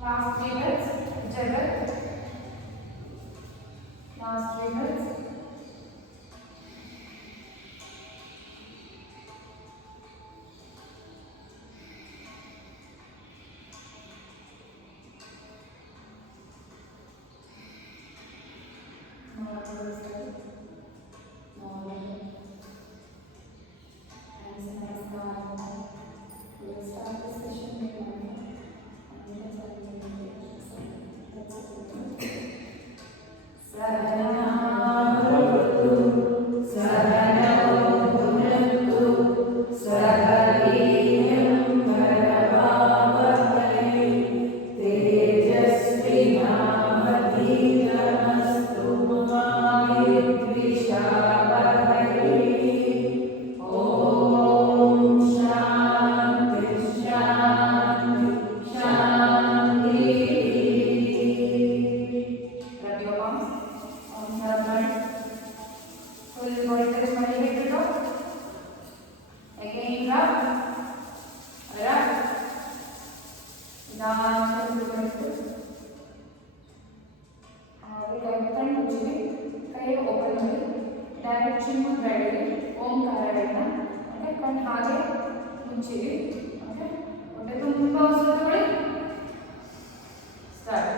Last 3 breaths. Juggle. Last 3 breaths. Direction ಬೇಡಿ ಓಂಕಾರ okay ಕಣ್ಣು ಹಾಗೆ ಮುಚ್ಚಿರಿ okay ಹೊಟ್ಟೆ ತುಂಬ ಉಸಿರು ಸ್ಟಾರ್ಟ್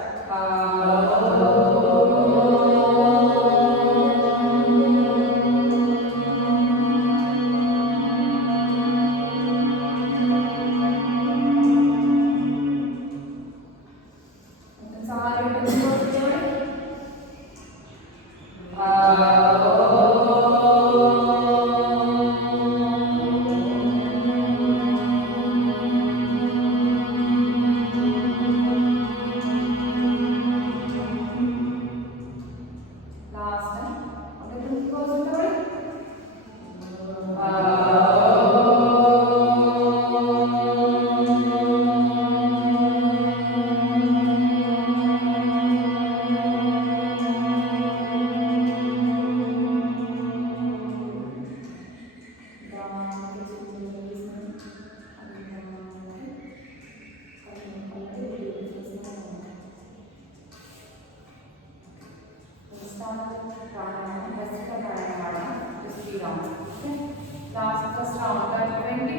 First round 20,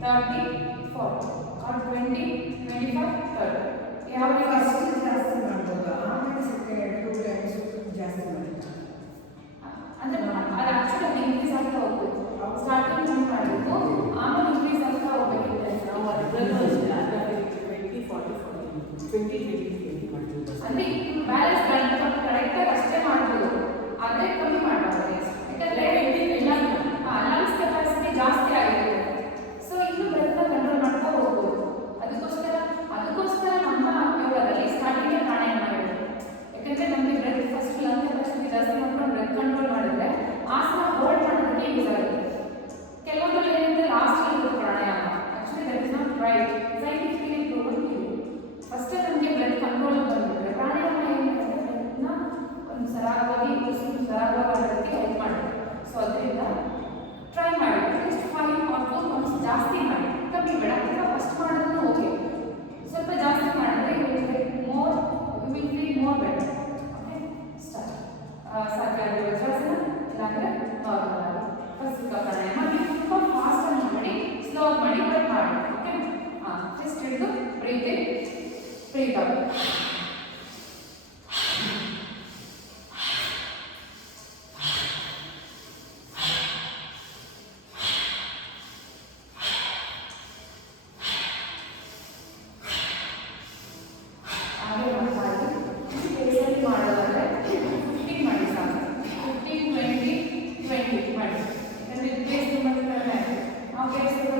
30, 40 or 20, 25, 30. ಯಾವ ಫಸ್ಟ್ ಜಾಸ್ತಿ ಮಾಡ್ಬೋದು ಆಮೇಲೆ ಸೆಕೆಂಡ್ 2 ಟೈಮ್ಸ್ ಜಾಸ್ತಿ ಮಾಡ್ತಾರೆ ಅಂದ್ರೆ ಅದು ಆಕ್ಚುಲಿ ಇನ್ಕ್ರೀಸ್ ಆಗ್ತಾ ಹೋಗ್ಬೇಕು ಸ್ಟಾರ್ಟಿಂಗ್ ಜಂಪ್ ಮಾಡಬೇಕು ಆಮೇಲೆ ಇನ್ಕ್ರೀಸ್ ಆಗ್ತಾ ಹೋಗ್ಬೇಕು ನಾವು ಅದರಲ್ಲೂ ಅಷ್ಟೇ 20, 40, 20, 20 ಮಾಡ್ತೀವಿ ಅಂದ್ರೆ ಬ್ಯಾಲೆನ್ಸ್ ಕರೆಕ್ಟಾಗಿ ಅಷ್ಟೇ ಮಾಡ್ಬೋದು ಅದೇ ಕಮ್ಮಿ ಮಾಡಬಾರ್ದು ಯಾಕಂದ್ರೆ ಲಂಗ್ಸ್ ಕೆಪಾಸಿಟಿ ಜಾಸ್ತಿ ಆಗಿದೆ ಸೊ ಇನ್ನು ಬ್ರೆತ್ನ ಕಂಟ್ರೋಲ್ ಮಾಡ್ತಾ ಹೋಗ್ಬೋದು ಅದಕ್ಕೋಸ್ಕರ ನಮ್ಮ ಯೋಗದಲ್ಲಿ ಸ್ಟಾರ್ಟಿಂಗ್ ಪ್ರಾಣಾಯಾಮ ಮಾಡಿದ್ರು ಯಾಕಂದ್ರೆ ನಮಗೆ ಬ್ರೆತ್ ಫಸ್ಟ್ ಲಂಗ್ ಕೆಪಾಸಿಟಿ ಜಾಸ್ತಿ ಮಾಡ್ಕೊಂಡು ಬ್ರೆತ್ ಕಂಟ್ರೋಲ್ ಮಾಡಿದ್ರೆ ಆಸನ ಹೋಲ್ಡ್ ಮಾಡೋದಕ್ಕೆ ಯೂಸ್ ಆಗುತ್ತೆ ಕೆಲವೊಂದು ಏನಿದೆ ಲಾಸ್ಟ್ ಇರೋದು pranayama actually that is not right scientifically proven ಇದು ಫಸ್ಟ್ ನಮಗೆ ಬ್ರೆತ್ ಕಂಟ್ರೋಲ್ ಬಂದಿದ್ರೆ ಪ್ರಾಣಾಯಾಮ ಏನಿದೆ ಬ್ರೆತ್ನ ಒಂದು ಸರಾಗವಾಗಿ ಉಸಿರು ಸರಾಗವಾಗಿ ಹೆಲ್ಪ್ ಮಾಡುತ್ತೆ ಸೊ ಅದರಿಂದ ಟ್ರೈ ಮಾಡಿ ಅಟ್ಲೀಸ್ಟ್ 5 or 2 ಮಂತ್ಸ್ ಜಾಸ್ತಿ ಮಾಡಿ ಕಮ್ಮಿ ಬೇಡ ಅಥವಾ ಫಸ್ಟ್ ಮಾಡೋದನ್ನು ಓಕೆ ಸ್ವಲ್ಪ ಜಾಸ್ತಿ ಮಾಡಿದ್ರೆ you will get more you will feel more better okay start ಸಾಧ್ಯ ಆದರೆ ವಜ್ರಾಸನ ಇಲ್ಲಾಂದರೆ ನಾರ್ಮಲ್ ಆಗಿ ಫಸ್ಟ್ ಪ್ರಾಣಾಯಾಮ ನೀವು ತುಂಬ ಫಾಸ್ಟ್ ಆಗಿ ಮಾಡಿ ಸ್ಲೋ ಮಾಡಿ ಬಟ್ ಮಾಡಿ ಓಕೆ ಜಸ್ಟ್ ಹಿಡಿದು ಬ್ರೀತ್ ಇನ್ ಬ್ರೀತ್ ಔಟ್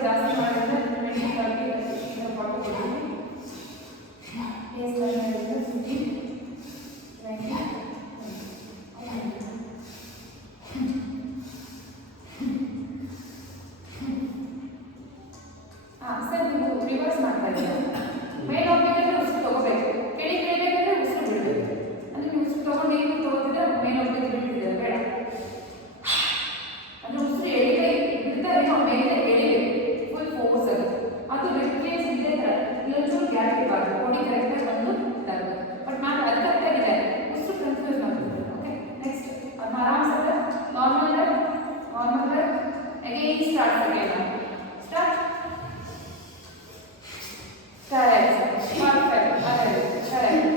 ಜಾಸ್ತಿ ಮಾಡಿದ್ರೆ 20 30 40 ಕೊಡ್ತೀನಿ again start again. Start. Correct. Perfect. Correct. Start.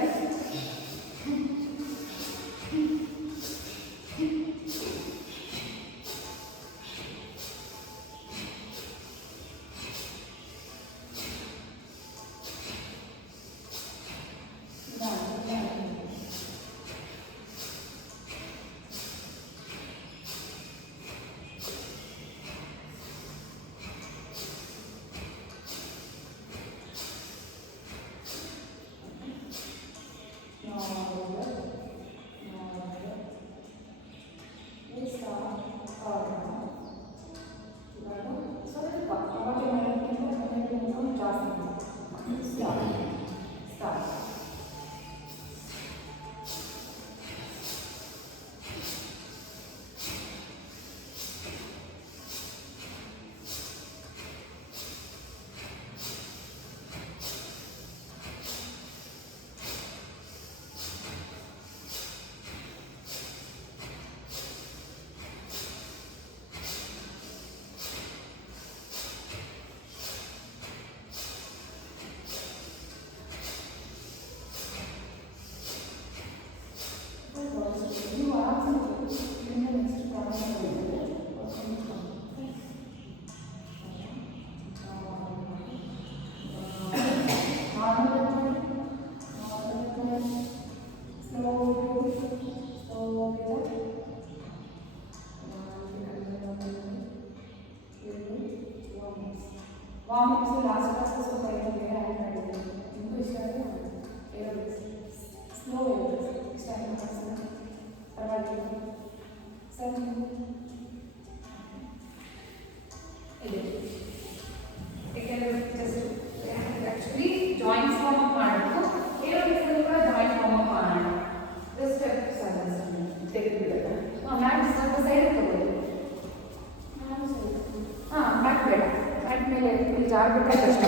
Vomits last class ಸ್ವಲ್ಪ ಬೇರೆ ಆ್ಯಡ್ ಮಾಡಿದ್ದೀನಿ ನಿಮಗೂ ಇಷ್ಟ ಆದರೆ ಸ್ಲೋ ಇಷ್ಟ ಪರವಾಗಿಲ್ಲ ಸರ್ ಇದೆ ಆ್ಯಕ್ಚುಲಿ ಜಾಯಿಂಟ್ಸ್ ಫಾರ್ಮ್ ಅಪ್ ಮಾಡಬೇಕು ಏರೋಬಿಕ್ಸಲ್ಲಿ ಕೂಡ ಜಾಯಿಂಟ್ ಫಾರ್ಮ್ ಅಪ್ ಮಾಡೋಣ ಜಸ್ಟ್ ತೆಗೆದುಬಿಡೋಣ ಮ್ಯಾಟ್ ಸ್ವಲ್ಪ ಸೈಡ್ ತಗೊಳ್ಳಿ ಹಾಂ ಮ್ಯಾಟ್ ಬೇಡ ಮ್ಯಾಟ್ ಮೇಲೆ ಇಲ್ಲಿ ಜಾರ್ಬಿಟ್ರೆ ಕಷ್ಟ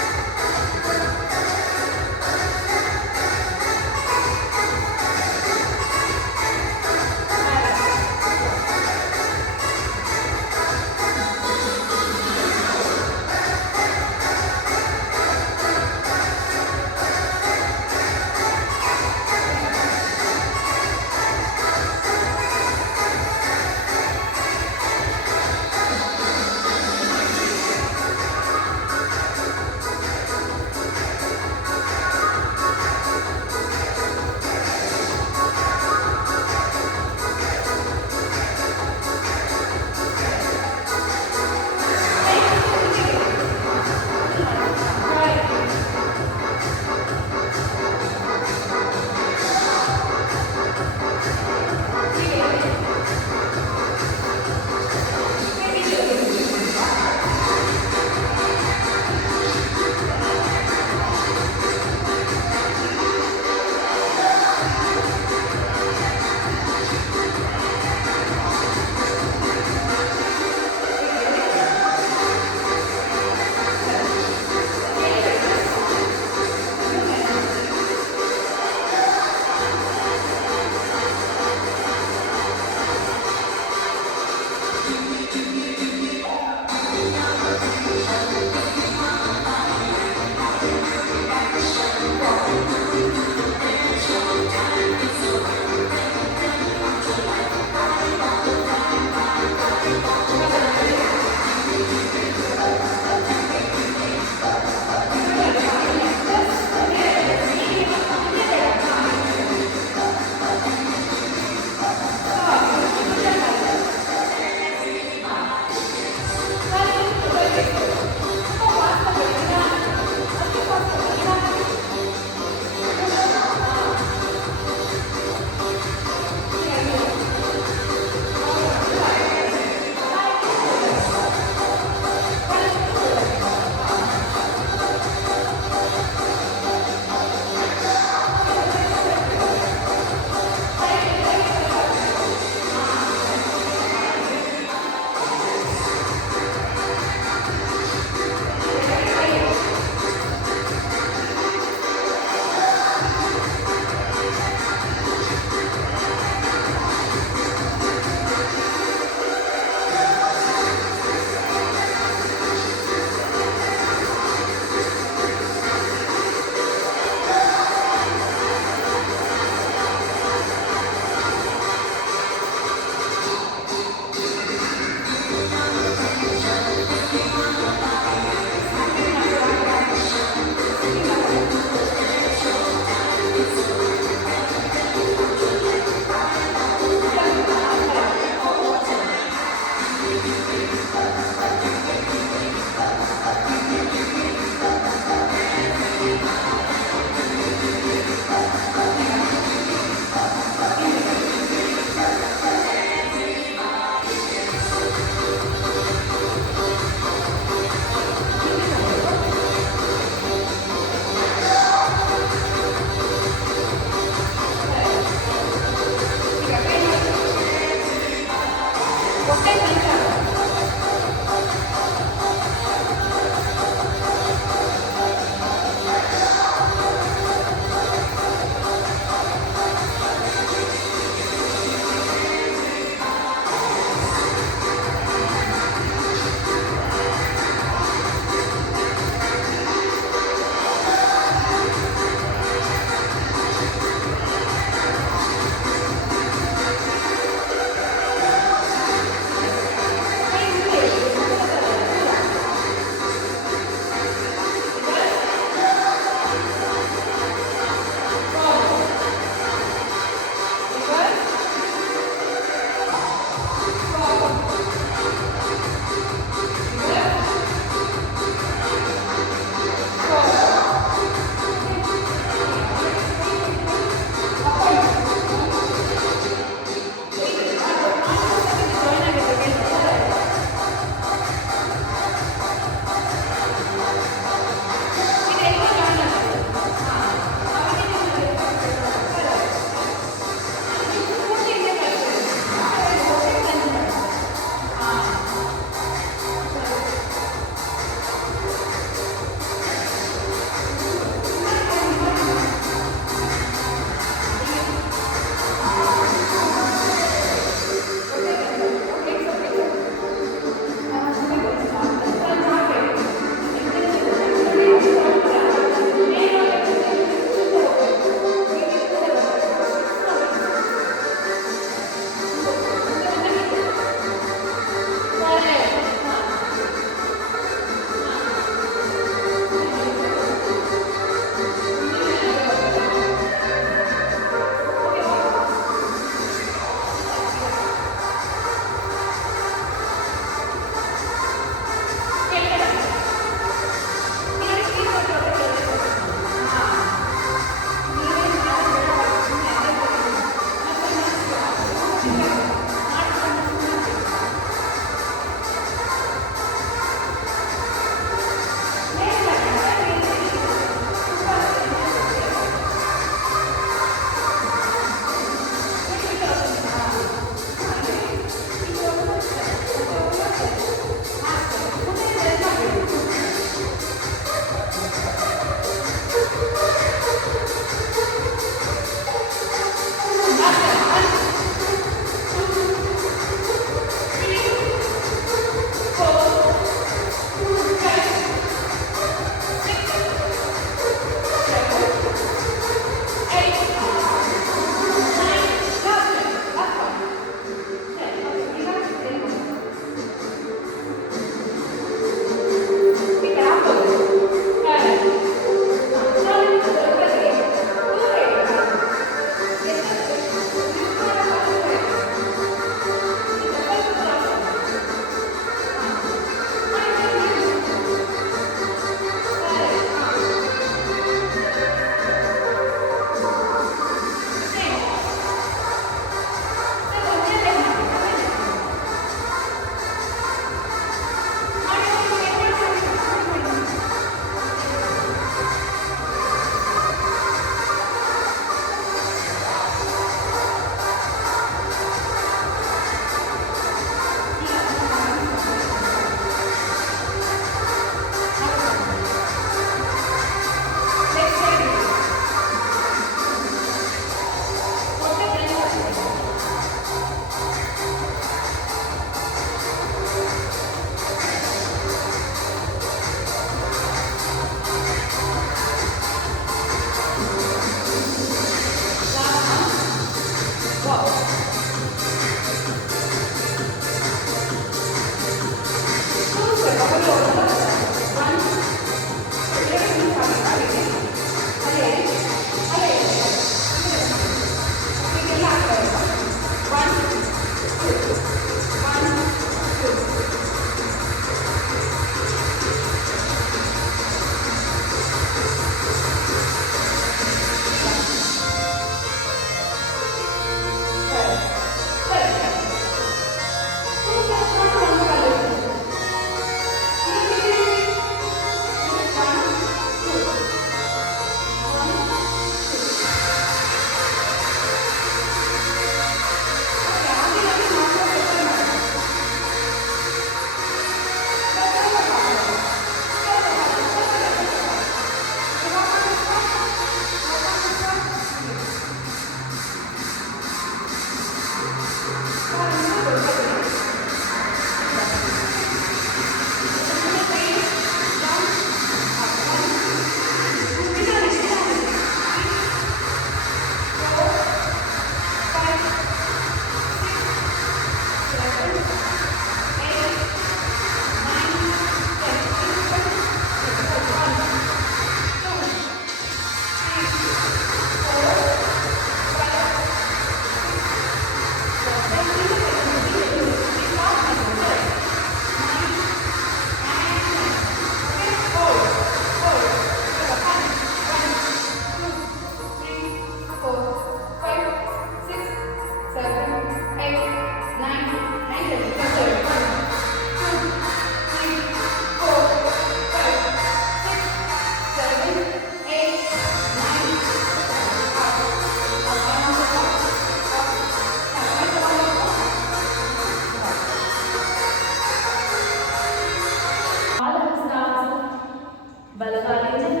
ಬಲಗಾಲಿಂದ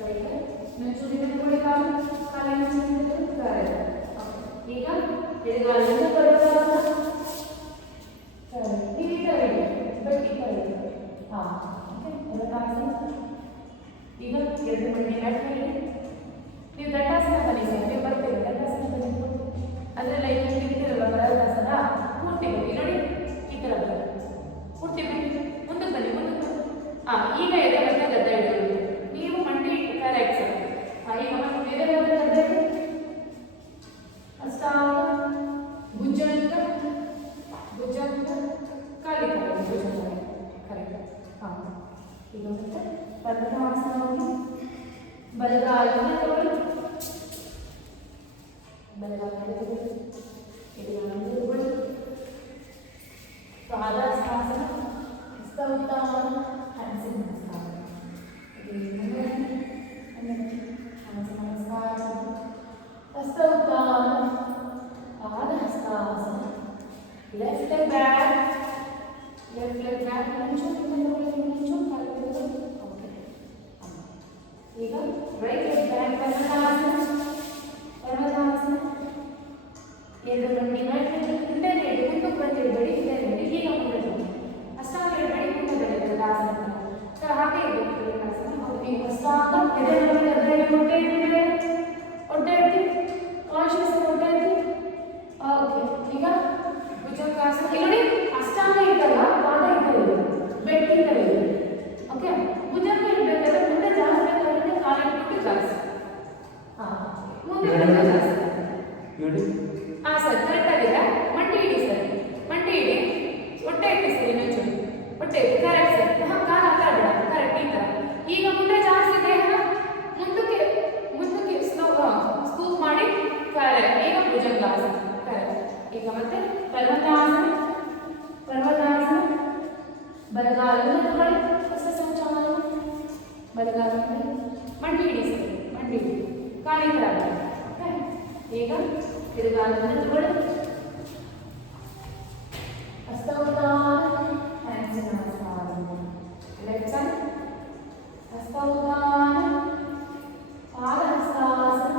ರೈಟ್ ನುಚ್ಚುಳಿನ ನೋಡಿ ಕಾಲಿನ ಕರೆಕ್ಟ್. ಈಗ ಎಡಗಾಲಿಂದ ಬಲಗಾಲ ಕರೆಕ್ಟ್. ಈ ಕಡೆ ಬಟ್ಟಿ ಕರೆಕ್ಟ್. ಹಾಂ ಓಕೆ ಬಲಗಾಲ. ಈಗ ಎರಡು ಮಂಡಿ ಬ್ಯಾಟ್ ಮಾಡಿ ನೀವು ದಂಡಾಸನ ಬನ್ನಿ. ನೀವು ಬರ್ತೀರಿ ದಂಡಾಸನ ಬನ್ನಿ. ಅಂದರೆ ಲೈಕ್ ಇರ್ತಿರಲ್ಲ ಬರದಾಸನ ಪೂರ್ತಿ ಬನ್ನಿ ನೋಡಿ ಈ ಥರ ಪೂರ್ತಿ ಬನ್ನಿ ಮುಂದಕ್ಕೆ ಬನ್ನಿ ಮುಂದಕ್ಕೆ. ಹಾಂ ಈಗ ಎದೆ ಮತ್ತೆ ಗದ್ದೆ ಇಡೋದು ನೀವು ಮಂಡಿ ಕರೆಕ್ಟ್ ಸರ್. ಹಾಂ ಈಗ ಮತ್ತೆ ಎದೆ ಮತ್ತೆ ಗದ್ದೆ ಅಷ್ಟಾಗ ಭುಜಂಗ ಕಾಲಿ ಭುಜಂಗ ಕರೆಕ್ಟ್. ಹಾಂ ಈಗ ಮತ್ತೆ ಪದ್ಮಾಸನ ಹೋಗಿ ಬಲಗಾಲಿಂದ ತಗೊಳ್ಳಿ ಬಲಗಾಲಿಂದ ಎಡಗಾಲಿಂದ ತಗೊಳ್ಳಿ ಪಾದಾಸನ ಹಸ್ತೋತ್ತಾನ ಹ್ಯಾಂಡ್ಸಿಂಗ್ ನಮಸ್ಕಾರ. ನಮಸ್ಕಾರ ಹಸ್ತೋತ್ತಾನ ಪಾದಹಸ್ತಾಸನ ಲೆಫ್ಟ್ ಲೆಗ್ ಬ್ಯಾಕ್ ನಂಚು ಓಕೆ. ಈಗ ರೈಟ್ ಲೆಗ್ ಬ್ಯಾಕ್ ಪರ್ವತಾಸನ ಎರಡು ಮಂಡಿ ಹಿಂದೆ ಮುಂದಕ್ಕೆ ಬಂದಿರಬೇಡಿ ಈಗ ಮುಂದೆ ಅಷ್ಟಾಂಗ ಇರಬೇಡಿ ಮುಂದೆ ಬೆಳೆದ ಆಸನ ಸರ್ ಹಾಗೆ ಇರಬೇಕು ಆಸನ. ಈಗ ಅಷ್ಟಾಂಗ ಎದೆ ಮೇಲೆ ಹೊಟ್ಟೆ ಇಟ್ಟಿದೆ ಹೊಟ್ಟೆ ಎತ್ತಿ ಕಾನ್ಶಿಯಸ್ ಹೊಟ್ಟೆ ಎತ್ತಿ ಓಕೆ. ಈಗ ಭುಜಂಗಾಸನ ಇಲ್ಲಿ ನೋಡಿ ಅಷ್ಟಾಂಗ ಇದ್ದಲ್ಲ ಪಾದ ಇದ್ದಲ್ಲ ಬೆಟ್ಟಿಂದಲೇ ಓಕೆ. ಭುಜಂಗ ಇರಬೇಕಾದ್ರೆ ಮುಂದೆ ಜಾಸ್ತಿ ಕಾಲಿಟ್ಟು ಜಾಸ್ತಿ ಹಾಂ ಮುಂದೆ ಜಾಸ್ತಿ ಹಾಂ ಸರ್ ಕರೆಕ್ಟ್ ಆಗಿದೆ. ಮಂಡಿ ಇಡಿ ಸರ್ ಮಂಡಿ ಇಡಿ ಹೊಟ್ಟೆ ಇಟ್ಟು ಸರ್ ಇನ್ನೊಂದು ಹೊಟ್ಟೆ ಇಟ್ಟು ಕರೆಕ್ಟ್ ಸರ್. ಹಾಂ ಕಾಲು ಹಾಕಬೇಡ ಕರೆಕ್ಟ್ ಈ ಥರ. ಈಗ ಮುಂದೆ ಜಾಸ್ತಿ ದೇಹನ ಮುಂದಕ್ಕೆ ಸ್ಕೂಪ್ ಮಾಡಿ ಕರೆಕ್ಟ್. ಈಗ ಭುಜಂಗಾಸನ ಕರೆಕ್ಟ್. ಈಗ ಮತ್ತೆ ಪರ್ವತಾಸನ ಬಲಗಾಲನ್ನು ತಗೊಳ್ಳಿ ಹೊಸ ಸಂಚಾರ ಬಲಗಾಲ ಮಂಡಿ ಇಡಿ ಸರ್ ಮಂಡಿ ಇಡಿ ಕಾಲಿ ಥರ ಓಕೆ. ಈಗ ಎಡಗಾಲನ್ನು ತಗೊಳ್ಳಿ ಹಸ್ತೋತ್ತಾನ ಹ್ಯಾಂಡ್ಸ್ ನಮಸ್ಕಾರ. ಲೆಫ್ಟ್ ಸೈಡ್ ಹಸ್ತೋತ್ತಾನ ಪಾದಹಸ್ತಾಸನ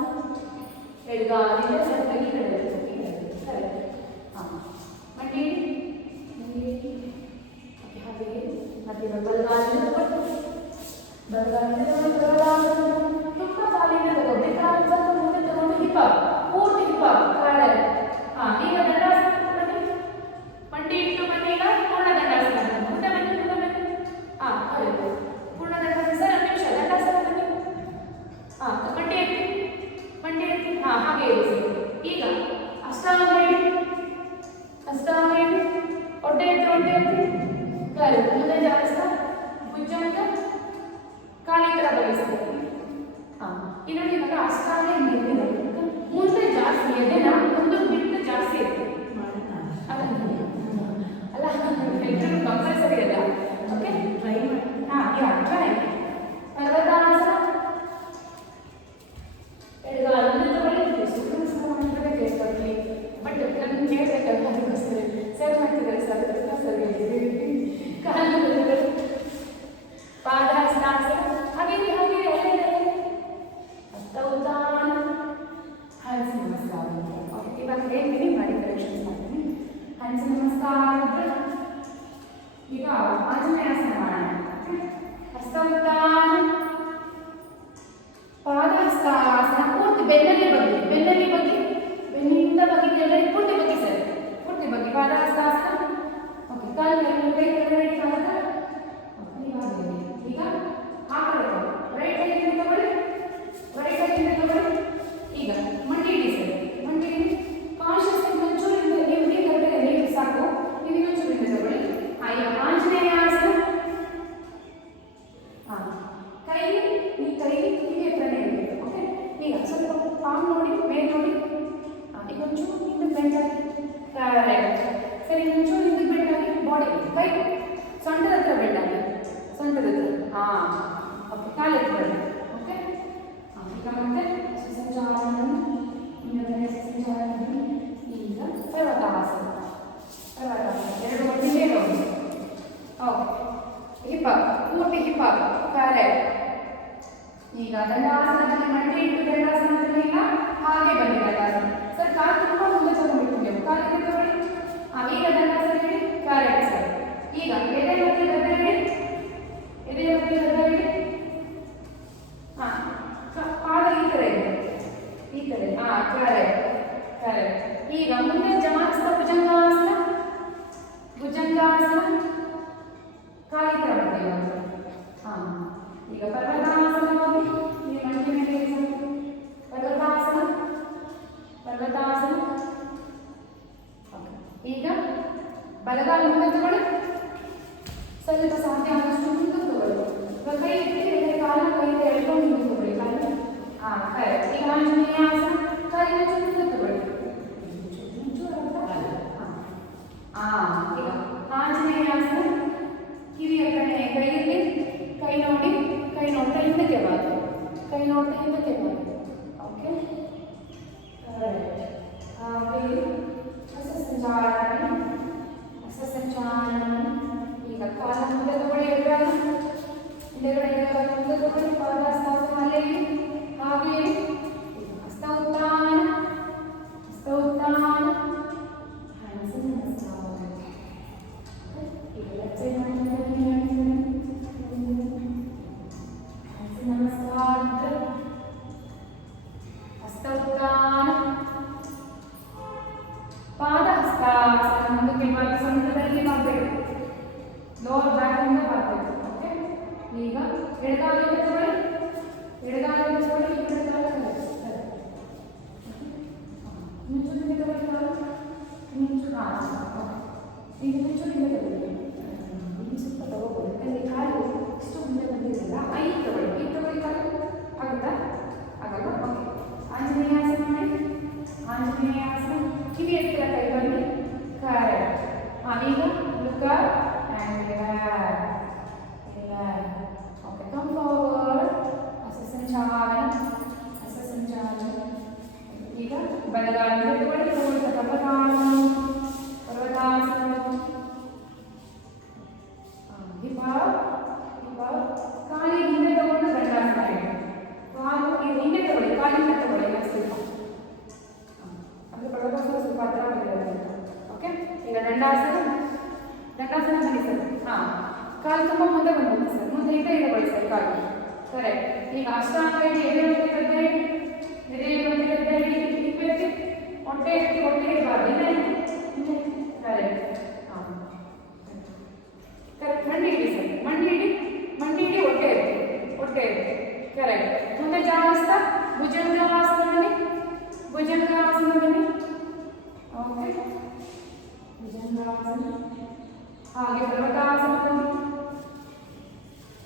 ಎಡಗಾಲಿಂದ ಸರಿಯಾಗಿ ಕರೆಕ್ಟ್. ಹಾಂ ಮಂಡಿ ಓಕೆ ಹಾಗೆ ಮತ್ತೆ ಬಲಗಾಲಿಂದ ತಗೊಳ್ಳಿ ತುಂಬ ಕಾಲಿಂದ ತಗೊಳ್ಳಿ ಕಾಲು ಸ್ವಲ್ಪ ಮುಂದೆ ತಗೊಂಡು ಹಿಪ್ಪ ಪೂರ್ತಿ ಹಿಪ್ಪ ಕರೆಕ್ಟ್. ಹಾಂ ಈಗ ದಂಡಾಸನ ಬನ್ನಿ ಮಂಡಿ ಇಟ್ಟು ಬನ್ನಿ. ಈಗ ಪೂರ್ಣ ದಂಡಾಸನ ಮುಂದೆ ಬನ್ನಿ ಹಾಂ ಕರೆಕ್ಟ್ ಪೂರ್ಣ ದಂಡಾಸನ ಸರ್ 2 ನಿಮಿಷ ದಂಡಾಸನ ಬನ್ನಿ. ಹಾಂ ಮಂಡಿ ಎತ್ತಿ ಹಾಂ ಹಾಗೆ ಇರಿ ಸರ್. ಈಗ ಅಷ್ಟಾಂಗ ಇಡಿ ಹೊಟ್ಟೆ ಎತ್ತಿ ಕರೆಕ್ಟ್. ಮುಂದೆ ಜಾಸ್ತಿ ಭುಜಂಗ ಕಾಲಿ ಥರ ಬಲಿಸ್ತಾರೆ. ಹಾಂ ಇನ್ನೊಂದು ಇವಾಗ ಅಷ್ಟಾಂಗ ಹಿಂಗೆ ಮುಂದೆ ಜಾಸ್ತಿ ಎದೆನ ಒಂದು ಬಿಟ್ಟು ಜಾಸ್ತಿ ಇರುತ್ತೆ ಅಲ್ಲ ಎಲ್ಲರೂ ಕಂಪಲ್ಸರಿ ಅಲ್ಲ ಓಕೆ. ಟ್ರೈ ಮಾಡಿ ಹಾಂ ಟ್ರೈ. ಪರ್ವತಾಸನ ಎಡಗಾಲನ್ನು ತಗೊಳ್ಳಿ ಕೇಳ್ಕೊಳ್ತೀನಿ ಬಟ್ ನಮ್ಗೆ ಕೇಳಬೇಕಲ್ಲ ಅದಕ್ಕೋಸ್ಕರ ಸರ್ ಮಾಡ್ತಿದ್ದಾರೆ ಸರ್ ಸರ್ ಕಾಲು ಪಾದಹಸ್ತಾಸನ ಹಾಗೆ ಹಸ್ತೋತ್ತಾನ ಹ್ಯಾಂಡ್ಸ್ ನಮಸ್ಕಾರ. ಓಕೆ ಇವಾಗ ಹೇಳ್ತೀನಿ ಮಾಡಿ ಕರೆಕ್ಷನ್ಸ್ ಮಾಡ್ತೀನಿ. ಹ್ಯಾಂಡ್ಸ್ ನಮಸ್ಕಾರ. ಈಗ ಆಂಜನೇಯಾಸನ ಮಾಡೋಣ. ಹಸ್ತೋತ್ತಾನ ಪಾದಹಸ್ತಾಸನ ಪೂರ್ತಿ ಬೆನ್ನಲ್ಲಿ ಬಗ್ಗೆ ಬೆನ್ನಿಂದ ಬಗ್ಗೆ ಕೆಳಗಡೆ ಪೂರ್ತಿ ಬಗ್ಗೆ ಸರ್ ಪೂರ್ತಿ ಬಗ್ಗೆ ಪಾದಹಸ್ತಾಸನ ಓಕೆ. ಕಾಲು ಕೈ ಕೆಳಗಡೆ ಕಾಲ ಈಗ ಹಾಕಬೇಕು ರೈಟ್ ಕೈಯಿಂದ ತಗೊಳ್ಳಿ ಈಗ ಮಂಡಿ ಇಡಿ ಸರ್ ಮಂಡಿ ಇಡಿ ಕಾನ್ಶಿಯಸ್ ಒಂಚೂರಿಂದ ನೀವು ನೀರು ಕರೆಕ್ಟಾಗಿ ನೀರು ಸಾಕು ನೀವು ಇನ್ನೊಂಚೂರಿಂದ ತಗೊಳ್ಳಿ. ಹಾಂ ಈಗ ಆಂಜನೇಯಾಸನ. ಹಾಂ ಕೈಗೆ ಹೀಗೆ ಹತ್ರನೇ ಇರಬೇಕು ಓಕೆ. ಈಗ ಸ್ವಲ್ಪ ಪಾಮ್ ನೋಡಿ ಮೇಲೆ ನೋಡಿ. ಹಾಂ ಈಗ ಒಂಚೂರು ಹಿಂದಕ್ಕೆ ಬೆಂಡ್ ಆಗಿ ಕರೆಕ್ಟ್ ಸರಿ. ಒಂಚೂರು ಹಿಂದಕ್ಕೆ ಬೆಂಡ್ ಆಗಿ ಬಾಡಿ ಕೈ ಪೂರ್ತಿ ಹಿಪ್ ಅಪ್. ಕರೆಕ್ಟ್. ಈಗ ದಂಡಾಸನದಲ್ಲಿ ಮಂಡಿ ಇಟ್ಟು ದಂಡಾಸನದಲ್ಲಿ ಈಗ ಹಾಗೆ ಬನ್ನಿ ದಂಡಾಸನ. ಸರ್ ಕಾಲು ತುಂಬ ಮುಂದೆ ತಗೊಂಡ್ಬಿಟ್ಟು ನೀವು ಕಾಲಿಗೆ ತಗೊಳ್ಳಿ. ಈಗ ದಂಡಾಸನ ಹೇಳಿ. Correct sir. ಈಗ ಎದೆ ಮತ್ತು ಗದ್ದೆ ಹೇಳಿ. ಎದೆ ಮತ್ತು ಗದ್ದೆ ಹೇಳಿ. ಪಾದ ಈ ಕಡೆ ಇದೆ, ಈ ಕಡೆ. Correct correct. ಈಗ ಮುಂದೆ ಜಮಾನಿಸಿದ ಭುಜಂಗಾಸನ. ಭುಜಂಗಾಸನ ಕಾಲಿ ತರ ಬರ್ತೇವೆ. ಈಗ ಪರ್ವತಾಸನ ಹೋಗಿ ಈ ಮಂಡಿ ಮೇಲೆ ಇರಿಸಬೇಕು. ಪರ್ವತಾಸನ ಪರ್ವತಾಸನ. ಈಗ ಬಲಗಾಲ ಮುಂದೆ ತಗೊಳ್ಳಿ. ಸ್ವಲ್ಪ ಸಾಧ್ಯ ಆದಷ್ಟು ಮುಂದೆ ತಗೊಳ್ಳಿ. ಕೈ ಇಟ್ಟು ಕಾಲ ಕೈಯಿಂದ ಎಳ್ಕೊಂಡು ಮುಂದೆ ತಗೊಳ್ಳಿ. ಕರೆಕ್ಟ್. ಈಗ ಆಂಜನೇಯಾಸನ ಕಾಲಿನ ಮುಂದೆ ತಗೊಳ್ಳಿ. ಈಗ ಆಂಜನೇಯಾಸನ ಕಿವಿಯ ಕಡೆ ಕೈ ಇರಲಿ. ಕೈ ನೋಡಿ, ಕೈ ನೋಡ್ತಾ ಹಿಂದಕ್ಕೆ ಬಾಗಿ, ಕೈ ನೋಡ್ತಾ ಹಿಂದಕ್ಕೆ ಬಾಗಿ. Okay correct. ಹಾಗೆ ಹೊಸ ಸಂಚಾಲನ, ಹೊಸ ಸಂಚಾಲನ. ಈಗ ಕಾಲ ಮುಂದೆ ತಗೊಳ್ಳಿ. ಎಡಗಾಲ ಹಿಂದೆಗಡೆ ಎಡಗಾಲ ಮುಂದೆ ತಗೊಳ್ಳಿ. ಪಾದಹಸ್ತಾಸನ ಅಲ್ಲೇ ಇರಿ. ಹಾಗೆ ಹಸ್ತ ಉತ್ಥಾನ, ಹಸ್ತ ಉತ್ಥಾನ. ಹ್ಯಾಂಡ್ಸ್ ನಮಸ್ಕಾರ. ಈಗ ಲೆಫ್ಟ್ ಸೈಡ್ ನಮಸ್ಕಾರ. ಹಸ್ತ ಉತ್ಥಾನ. ಪಾದ ಹಸ್ತಾಸನ ಮುಂದಕ್ಕೆ ಬಾಗಿ ಸೊಂಟದಲ್ಲಿ ಮಾಡಬೇಕು. ಲೋವರ್ ಬ್ಯಾಕ್ ಇಂದ ಮಾಡಬೇಕು. ಓಕೆ. ಈಗ ಎಡಗಾಲಿಂದ ತಗೊಳ್ಳಿ. ಎಡಗಾಲಿಂದ ತಗೊಳ್ಳಿ. ಮುಂಚೂಣಿಗೆ ತಗೊಳ್ಳಿ. ಮುಂಚು ಈಗ ಮುಂಚೂಣಿಗೆ ತಗೊಳ್ಳಿ. ಇನ್ನು ಸ್ವಲ್ಪ ತಗೋಬೋದು. ಯಾಕಂದರೆ ಕಾಲು ಇಷ್ಟು ಮುಂದೆ ಬಂದಿರಲಿಲ್ಲ. ಐದು ತಗೊಳ್ಳಿ. ಈಗ ತಗೊಳ್ಳಿ. ಕಾಲು ಆಗುತ್ತಾ? ಆಗಲ್ವಾ? ಓಕೆ. ಆಂಜನೇಯಾಸನ ಮಾಡಿ. ಆಂಜನೇಯಾಸನ ಕಿವಿ ಎತ್ತರ ಕೈ ಬನ್ನಿ. ಕರೆಕ್ಟ್. ಈಗ look up and relax. Relax. Okay. Come forward. ಹೊಸ ಸಂಚಾಲನ, ಹೊಸ ಸಂಚಾಲನ. ಈಗ ಬಲಗಾಲಿಂದ ತಗೊಳ್ಳಿ. ಪರ್ವತಾಸನ, ಪರ್ವತಾಸನ. ಹಿಪ ಹಿಪ. ಕಾಲಿ ಹಿಂದೆ ತಗೊಂಡು ದಂಡಾಸನ ಹೇಳಿ. ಕಾಲು ಹಿಂದೆ ತಗೊಳ್ಳಿ. ಕಾಲಿಂದ ತಗೊಳ್ಳಿ. ಸ್ವಲ್ಪ ಅಂದರೆ ಪರ್ವತಾಸನ ಸ್ವಲ್ಪ ಹತ್ರ ಆಗಿರೋದು. ಓಕೆ. ಈಗ ದಂಡಾಸನ, ದಂಡಾಸನ ಬನ್ನಿ ಸರ್. ಕಾಲು ತುಂಬ ಮುಂದೆ ಬಂದಿದೆ ಸರ್. ಮುಂದೆ ಹಿಂದೆ ಇಡಬೇಡಿ ಸರ್ ಕಾಲು. ಕರೆಕ್ಟ್. ಈಗ ಅಷ್ಟಾಂಗ ಹೇಳಿ. ಎದೆ ಮತ್ತು ಗದ್ದೆ ಹೇಳಿ. ಎದೆ ಮತ್ತು ಗದ್ದೆ ಹೇಳಿ. ಹಿಪ್ ಎತ್ತಿ, ಹೊಟ್ಟೆ ಎತ್ತಿ, ಹೊಟ್ಟೆ ಇರಬಾರ್ದು. ಕರೆಕ್ಟ್. ಕರೆಕ್ಟ್. ಮಂಡಿ ಇಡಿ ಸರ್. ಮಂಡಿ ಇಡಿ, ಮಂಡಿ ಇಡಿ. ಹೊಟ್ಟೆ ಎತ್ತಿ, ಹೊಟ್ಟೆ ಎತ್ತಿ. ಕರೆಕ್ಟ್. ಮುಂದೆ ಜಾಸ್ತ ಭುಜಂಗಾಸನ ಬನ್ನಿ. ಭುಜಂಗಾಸನ ಬನ್ನಿ. ಓಕೆ. ಭುಜಂಗಾಸನ. ಹಾಗೆ ಪರ್ವತಾಸನ ಬನ್ನಿ.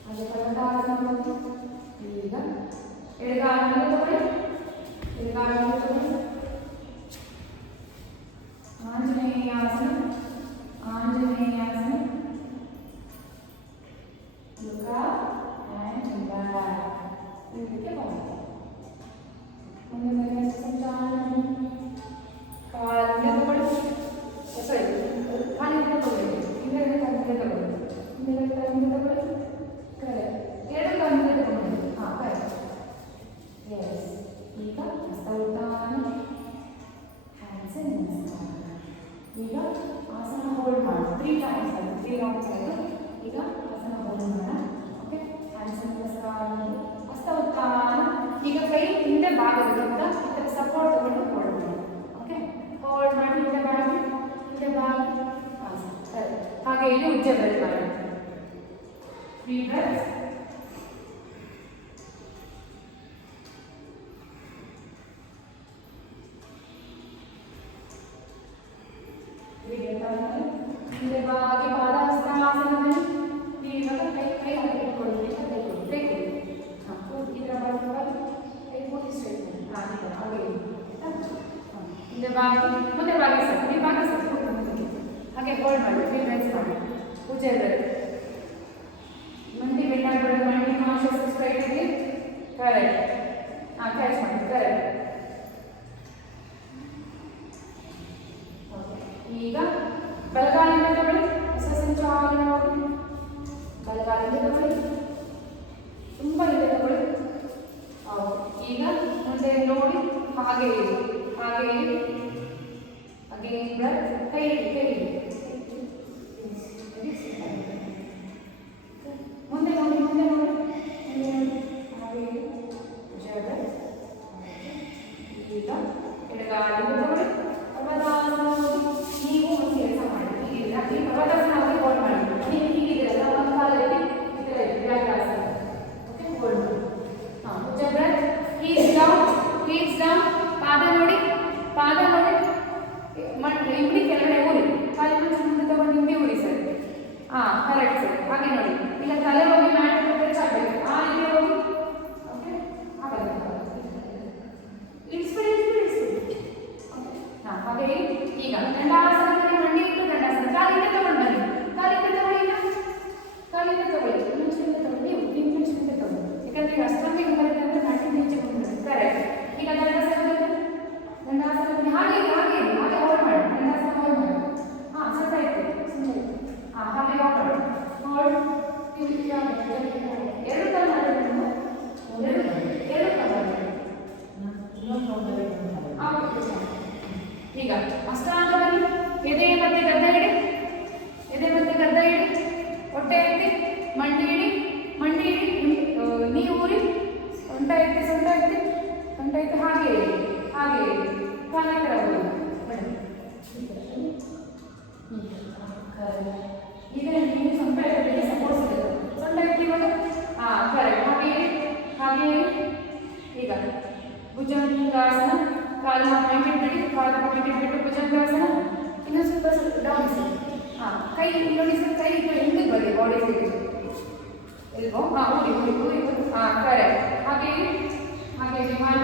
ಹಾಗೆ ಪರ್ವತಾಸನ ಬನ್ನಿ. ಈಗ ಎಡಗಾಲಿಂದ ತಗೊಳ್ಳಿ. ಎಡಗಾಲಿಂದ ತಗೊಳ್ಳಿ. Anjaneyasana, Anjaneyasana. Look up and relax. ಇದಕ್ಕೆ ಬನ್ನಿ. ಮುಂದೆ ಬನ್ನಿ. ಸಂಚಾಲನ. ಕಾಲಿಂದ ತಗೊಳ್ಳಿ. ಸಾರಿ, ಕಾಲಿಂದ ತಗೊಳ್ಳಿ. ಹಿಂದೆಗಡೆ ಕಾಲಿಂದ ತಗೊಳ್ಳಿ. ಹಿಂದೆಗಡೆ ಕಾಲಿಂದ ತಗೊಳ್ಳಿ. ಕರೆಕ್ಟ್. ಎರಡು ಕಾಲಿಂದ ತಗೊಳ್ಳಿ. ಕರೆಕ್ಟ್. ಎಸ್. ಈಗ ಹಸ್ತ ಉತ್ಥಾನ, ಹ್ಯಾಂಡ್ಸ್ ನಮಸ್ಕಾರ. ಈಗ ಆಸನ ಹೋಲ್ಡ್ ಮಾಡಿ 3 ಟೈಮ್ಸ್ ಆಯಿತು. 3 ರೌಂಡ್ಸ್ ಆಯಿತು. ಈಗ ಆಸನ ಹೋಲ್ಡ್ ಮಾಡೋಣ. ಓಕೆ. ಹ್ಯಾಂಡ್ಸ್ ನಮಸ್ಕಾರ. ಹಸ್ತ ಉತ್ಥಾನ. ಈಗ ಕೈ ಹಿಂದೆ ಭಾಗದಿಂದ ಇದಕ್ಕೆ ಸಪೋರ್ಟ್ ತಗೊಂಡು ಹೋಲ್ಡ್ ಮಾಡಿ. ಓಕೆ. ಹೋಲ್ಡ್ ಮಾಡಿ ಹಿಂದೆ ಬಾಗಿ, ಹಿಂದೆ ಬಾಗಿ. ಸರಿ. ಹಾಗೆ ಇಲ್ಲಿ ಉಜ್ಜೆ ಬ್ರೆತ್ ಮಾಡಿ. 3 ಬ್ರೆತ್ಸ್. ಹಿಂದೆ ಬಾಗಿ ಪಾದಹಸ್ತಾಸನ ಬನ್ನಿ. ಇವಾಗ ಕೈ ಕೈ ಹಾಕಿ ಇಟ್ಕೊಳ್ಳಿ. ಕೈ ಕೊಡಿ, ಕೈ ಕೊಡಿ. ಇದರ ಬಾಗಿ ಕೈ ಪೂರ್ತಿ ಸ್ಟ್ರೈಟ್ ಮಾಡಿ. ಹಾಗೆ ಹಿಂದೆ ಬಾಗಿ, ಮುಂದೆ ಬಾಗಿ ಸರ್. ನೀವು ಬಾಗಿ ಸರ್. ಹಾಗೆ ಹೋಲ್ಡ್ ಮಾಡಿ. 3 ಬ್ರೆತ್ಸ್ ಮಾಡಿ. ಪೂಜೆ ಬ್ರೆತ್. ಮಂಡಿ ಬೆಟ್ಟ ಹಾಗೆ ಇರಿ, ಹಾಗೆ ಇರಿ. Again breath, ಕೈ ಇಡಿ, ಕೈ ಇಡಿ. ಮುಂದೆ ನೋಡಿ, ಮುಂದೆ ನೋಡಿ, ಮುಂದೆ ನೋಡಿ. ಹಾಗೆ ಇರಿ. ಜಗತ್. ಈಗ ಎಡಗಾಲಿಗೆ ತಗೊಳ್ಳಿ. ಪರ್ವತಾಸನ ನೀವು ಒಂದು ಕೆಲಸ ಮಾಡಿ. ಹೀಗಿಲ್ಲ, ಈ ಪರ್ವತಾಸನ ಹೋಲ್ಡ್ ಮಾಡಿ. ನೀವು ಹೀಗಿದ್ದೀರಲ್ಲ, ಒಂದು ಕಾಲಲ್ಲಿ ಈ ಥರ ಇದೆ, ವ್ಯಾಘ್ರಾಸನ. ಓಕೆ, ಹೋಲ್ಡ್ ಮಾಡಿ. ಹಾಂ, Jagat. Heels down, heels down. ಪಾದ ನೋಡಿ, ಪಾದ ನೋಡಿ. ಇಂಡಿ ಕೆಳಗಡೆ ಊರಿ, ಕಾಲಿ ಮುಂಚೆ ಮುಂದೆ ತಗೊಂಡು ಇಂಡಿ ಊರಿ ಸರ್. ಹಾಂ, ಕರೆಕ್ಟ್ ಸರ್. ಹಾಗೆ ನೋಡಿ. ಈಗ ತಲೆ ಹೋಗಿ ಮ್ಯಾಟ್ ಟಚ್ ಆಗಬೇಕು. ಆ ರೀತಿ ಹೋಗಿ. ಓಕೆ, ಹಾಗೆ ಇಳಿಸ್ಬಿಡಿ, ಇಳಿಸ್ಬಿಡಿ, ಇಳಿಸ್ಬಿಡಿ. ಓಕೆ, ಹಾಂ, ಹಾಗೆ ಈಗ ದಂಡಾಸನದಲ್ಲಿ ಮಂಡಿ ಇಟ್ಟು ದಂಡಾಸನ. ಕಾಲಿಂದ ತಗೊಂಡು ಬನ್ನಿ, ಕಾಲಿಂದ ತಗೊಳ್ಳಿ. ಈಗ ಕಾಲಿಂದ ತಗೊಳ್ಳಿ, ಮುಂಚಿನಿಂದ ತಗೊಳ್ಳಿ. ನೀವು ಮುಂಚಿನಿಂದ ತಗೊಳ್ಳಿ, ಯಾಕಂದ್ರೆ ಈಗ ಅಷ್ಟೊಂದು ಬರುತ್ತೆ ಅಂದರೆ ನಾಟಿಂದ ಹೆಚ್ಚು ಬಂದ್ಬಿಡುತ್ತೆ. ಕರೆಕ್ಟ್. ಈಗ ದಂಡಾಸನದಲ್ಲಿ ಹಾಗೆ ಹಾಗೆ ಹಾಗೆ ಹೋಲ್ಡ್ ಮಾಡಿ. ದಂಡಾಸನ ಹೋಲ್ಡ್ ಮಾಡಿ. ಹಾಂ, ಸ್ವಲ್ಪ ಇತ್ತು, ಸುಮ್ಮನೆ ಇತ್ತು. ಹಾಂ, ಹಾಗೆ ಹೋಲ್ಡ್ ಮಾಡಿ. ಹೋಲ್ಡ್. ಎರಡು ಕಾಲ ಮಾಡಬೇಕು. ಎರಡು ಕಾಲ ಮಾಡಬೇಕು. ಈಗ ಅಷ್ಟಾಂಗ ಬನ್ನಿ. ಎದೆ ಮತ್ತೆ ಗದ್ದ ಇಡಿ, ಎದೆ ಮತ್ತೆ ಗದ್ದ ಇಡಿ. ಹೊಟ್ಟೆ ಎತ್ತಿ, ಮಂಡಿ ಇಡಿ, ಮಂಡಿ ಇಡಿ. ನೀವು ಊರಿ, ಸೊಂಟ ಎತ್ತಿ, ಸೊಂಟ ಎತ್ತಿ, ಸೊಂಟ ಎತ್ತಿ. ಹಾಗೆ ಇಡಿ, ಹಾಗೆ ಇಡಿ. ಕಾಲ ಥರ ಹೋಗಿ ಈಗ ನೀವು ಸೊಂಟ ಎತ್ತಿ ಸಪೋರ್ಟ್ ಸಿಗುತ್ತೆ. ಸೊಂಟ ಎತ್ತಿ ಇವಾಗ. ಹಾಂ, ಕರೆಕ್ಟ್. ಹಾಗೆ ಇಡಿ, ಹಾಗೆ ಇಡಿ. ಈಗ ಭುಜಂಗಾಸನ. ಕಾಲನ್ನ ಪಾಯಿಂಟೆಡ್ ಬಿಡಿ, ಕಾಲನ್ನ ಪಾಯಿಂಟೆಡ್ ಬಿಟ್ಟು ಭುಜಂಗಾಸನ. ಇನ್ನೂ ಸ್ವಲ್ಪ ಸ್ವಲ್ಪ ಡೌನ್ ಸರ್. ಹಾಂ, ಕೈ ನೋಡಿ ಸರ್, ಕೈ ಹಿಂದಕ್ಕೆ ಬರಲಿ, ಬಾಡಿ ಸೈಡ್ ಎಲ್ಬೋ. ಹಾಂ, ಊರಿ ಊರಿ ಊರಿ. ಹಾಂ, ಕರೆಕ್ಟ್. ಹಾಗೆ ಇಡಿ, ಹಾಗೆ ಇಡಿ. 1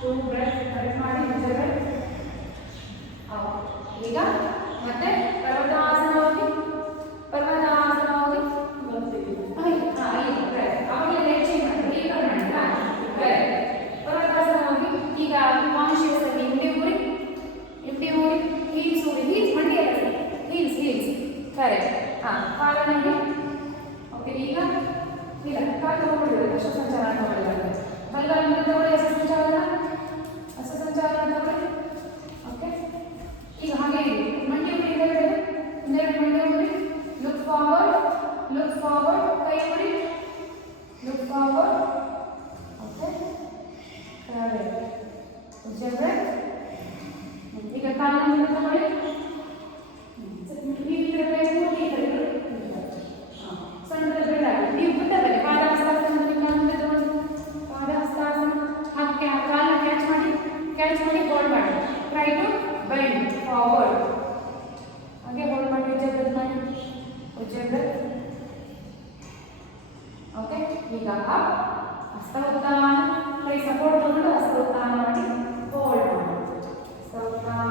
2 ಬ್ರೆತ್ ಕರೆಕ್ಟ್ ಮಾಡಿ. ಜಗತ್. ಈಗ ಮತ್ತೆ ಪರ್ವತಾಸನ ಹೋಗಿ, ಪರ್ವತಾಸನ ಹೋಗಿ. ಆವಾಗಲೇ ನೆಕ್ ಚೇಂಜ್ ಮಾಡಿ, ಈಗ ಮಾಡಿಲ್ಲ. ಪರ್ವತಾಸನ ಹೋಗಿ. ಈಗ ಕಾನ್ಶಿಯಸ್ ಆಗಿ ಇಂಡಿ ಊರಿ, ಇಂಡಿ ಊರಿ. ಹೀಲ್ಸ್ ಊರಿ, ಹೀಲ್ಸ್ ಮಂಡಿ ಅಲ್ಲ ಸರ್, ಹೀಲ್ಸ್ ಹೀಲ್ಸ್. ಕರೆಕ್ಟ್. ಹಾಂ, ಕಾಲ ನೋಡಿ. ಓಕೆ, ಈಗ ಈಗ ಕಾಲು ತಗೊಂಡಿದ್ದಾರೆ, ಅಷ್ಟ ಸಂಚಾರ ತಗೊಂಡಿದ್ದಾರೆ. ಬಲಗಾಲ ಮುಂದೆ ತಗೊಳ್ಳಿ, ಅಷ್ಟ ಸಂಚಾರ, ಅಷ್ಟ ಸಂಚಾರ ತಗೊಳ್ಳಿ. ಓಕೆ, ಈಗ ಹಾಗೆ ಇಡಿ. ಮಂಡಿ ಊರಿ, ಹಿಂದೆಗಡೆ ಹಿಂದೆಗಡೆ ಮಂಡಿ ಊರಿ. Look forward, look forward. ಕೈ ಊರಿ, look forward. Okay, correct. Jagat. ಈಗ ಕಾಲನ್ನು ಮುಂದೆ ತಗೊಳ್ಳಿ. ಈ ಕಡೆ ಕೈ ಊರಿ, ಈ ಕಡೆ ಸೊಂಟದ ಬೆಂಡ್ ಆಗಿ ನೀವು ಮುಂದೆ ಬನ್ನಿ. ಪಾದ ಹಸ್ತಾಸನ ಮುಂದೆ ತಗೊಂಡು, ಪಾದ ಹಸ್ತಾಸನ. ಹಾಗೆ ಕಾಲನ್ನ ಕ್ಯಾಚ್ ಮಾಡಿ ಹೋಲ್ಡ್ ಮಾಡಿ. Try to bend forward. ಹಾಗೆ ಹೋಲ್ಡ್ ಮಾಡಿ, ಜಗತ್ ಮಾಡಿ, ಜಗತ್. ಓಕೆ, ಈಗ ಅಪ್, ಹಸ್ತ ಉತ್ತಾನ. ಕೈ ಸಪೋರ್ಟ್ ತಗೊಂಡು ಹಸ್ತ ಉತ್ತಾನ ಮಾಡಿ ಹೋಲ್ಡ್ ಮಾಡಿ. ಹಸ್ತ ಉತ್ತಾನ.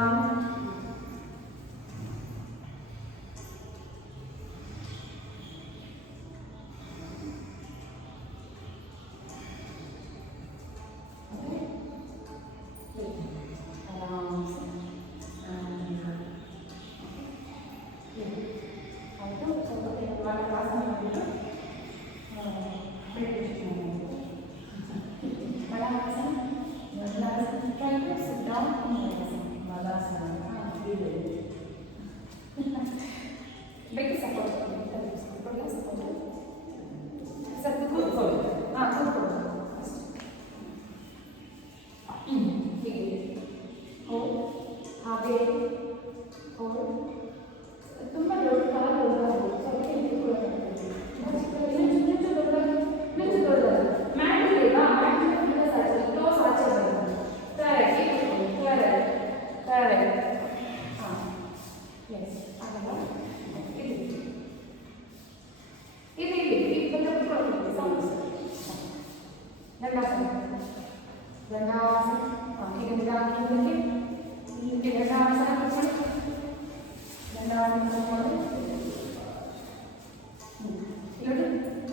ಬೆಕ್ಕೆ ಸಪೋರ್ಟ್ ಸ್ವಲ್ಪ ಕೂತ್ಕೊಳ್ಳಿ. ಹಾಂ, ಕೂತ್ಕೊಳ್ಳಿ ಅಷ್ಟೇ. ಹೀಗೆ ಹೋಲ್ಡ್, ಹಾಗೆ ಹೋಲ್ಡ್. ತುಂಬ ದೊಡ್ಡ ಕಾಲ ದೊಡ್ಡದಾಗಬೇಕು, ಸ್ವಲ್ಪ ಮಿಂಚು ದೊಡ್ಡದಾಗಿ. ಮ್ಯಾಟ್ ಇದೆಯಾ, ಮ್ಯಾಟ್ ಫಿಂಗರ್ಸ್ ಆಚೆ, ಟೋಸ್ ಆಚೆ ಬರುತ್ತೆ. Correct, correct, correct. ಹಾಂ, ಎಸ್, ಆಗಲ್ಲ. ದಂಡಾಸನ. ದಂಡಾಸನ. ಈಗ ನಿಧಾನಕ್ಕೆ ದಂಡಾಸನ ಕೂತ್ಕೊಳ್ಳಿ. ದಂಡಾಸನ ಕೂತ್ಕೊಳ್ಳಿ. ನೋಡಿ,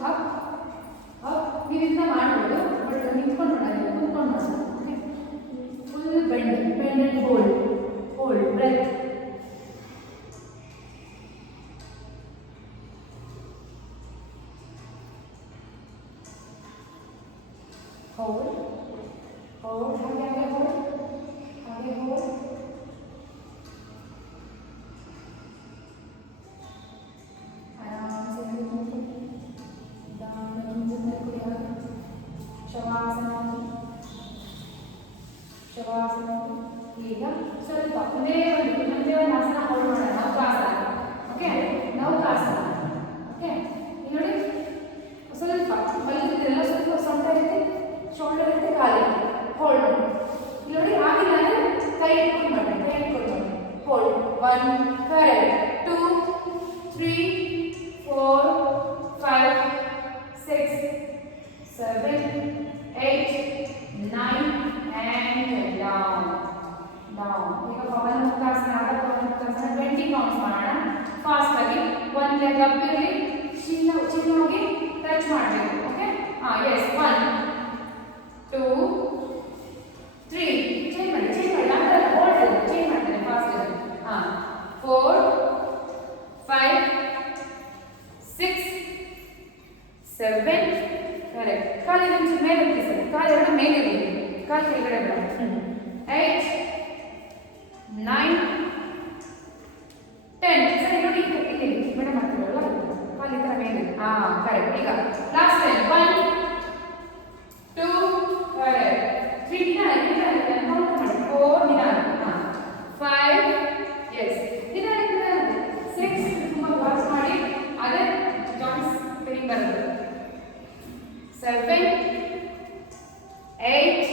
ಅಪ್ ಅಪ್. ನೀವಿಂದ ಮಾಡ್ಬೋದು, ಬಟ್ ನಿಂತ್ಕೊಂಡು ಮಾಡೋದು, ಕೂತ್ಕೊಂಡು ಮಾಡೋದು. Okay, full bend and hold, hold breath. hold, hold, hold, hold. ಹಾಗೆ ಹೋಲ್ಡ್. ಆರಾಮ್ಸೆ ಕೂತ್ಕೊಳ್ಳಿ. ನಿಧಾನಕ್ಕೆ ಮುಂದೆ ಕೊಡಿ ಹಾಗೆ. ಶವಾಸನ. ಶವಾಸನ. ಈಗ ಸ್ವಲ್ಪ ಒಂದೇ ಒಂದು ಆಸನ ಹೋಲ್ಡ್ ಮಾಡೋಣ. ನೌಕಾಸನ. ಓಕೆ, ನೌಕಾಸನ. ಓಕೆ, ಇಲ್ಲಿ ನೋಡಿ ಸ್ವಲ್ಪ ಮಲಗಿದ್ರೆಲ್ಲ ಸ್ವಲ್ಪ ಸೊಂಟ ಇರುತ್ತೆ, ಶೋಲ್ಡರ್ ಇರುತ್ತೆ, ಕಾಲಿರುತ್ತೆ. ಹೋಲ್ಡ್ ಮಾಡಿ. ಇಲ್ಲಿ ನೋಡಿ ಆಗಿಲ್ಲ ಅಂದರೆ ಕೈ ಇಟ್ಕೊಂಡು ಮಾಡಿ, ಕೈ ಇಟ್ಕೊಂಡು ಮಾಡಿ. ಹೋಲ್ಡ್. 1 correct 2 3 4 5 6 7 8 9 and down. ಈಗ ಪವನ್ ಮುಕ್ತಾಸನ ಆದ ಪವನ್ ಮುಕ್ತಾಸನ 20 ಕೌಂಟ್ಸ್ ಮಾಡೋಣ ಫಾಸ್ಟ್ ಆಗಿ. ಒಂದು ಲೆಗ್ ಅಪ್ ಇರಲಿ, ಚಿನ್ನವಾಗಿ ಟಚ್ ಮಾಡಬೇಕು. ಓಕೆ, ಎಸ್ 1 2 3 ಚೇಂಜ್ ಮಾಡಿ ಅಂದ್ರೆ ಹೋಲ್ಡ್ ಚೇಂಜ್ ಮಾಡ್ತಾರೆ ಫಾಸ್ಟ್ ಆಗಿ. 4 5 6 7 ಕರೆಕ್ಟ್. ಕಾಲು ನಿಮಿಷ ಮೇಲೆ ಇರಲಿ ಸರ್, ಕಾಲು ಎರಡು ಮೇಲೆ ಇರಲಿ, ಕಾಲು ಕೆಳಗಡೆ ಬೇಡ. 8 9 10 ಸರಿ ನೋಡಿ. ಇಲ್ಲಿ ಮೇಡಮ್ ಮಾಡ್ತೀರಲ್ಲ ಕಾಲು ಈ ಥರ ಮೇಲೆ. ಕರೆಕ್ಟ್. ಈಗ ಲಾಸ್ಟ್ ಟೈಮ್ 1 2 ಕರೆಕ್ಟ್ 3 ನಿಧಾನ ಕೌಂಟ್ ಮಾಡಿ. 4 ನಿಧಾನ 5 ಎಸ್ ನಿಧಾನ 6 ತುಂಬ ವಾಚ್ ಮಾಡಿ, ಅದೇ ಜಾಯಿಂಟ್ಸ್ ಪೇನ್ ಬರುತ್ತೆ. 7 8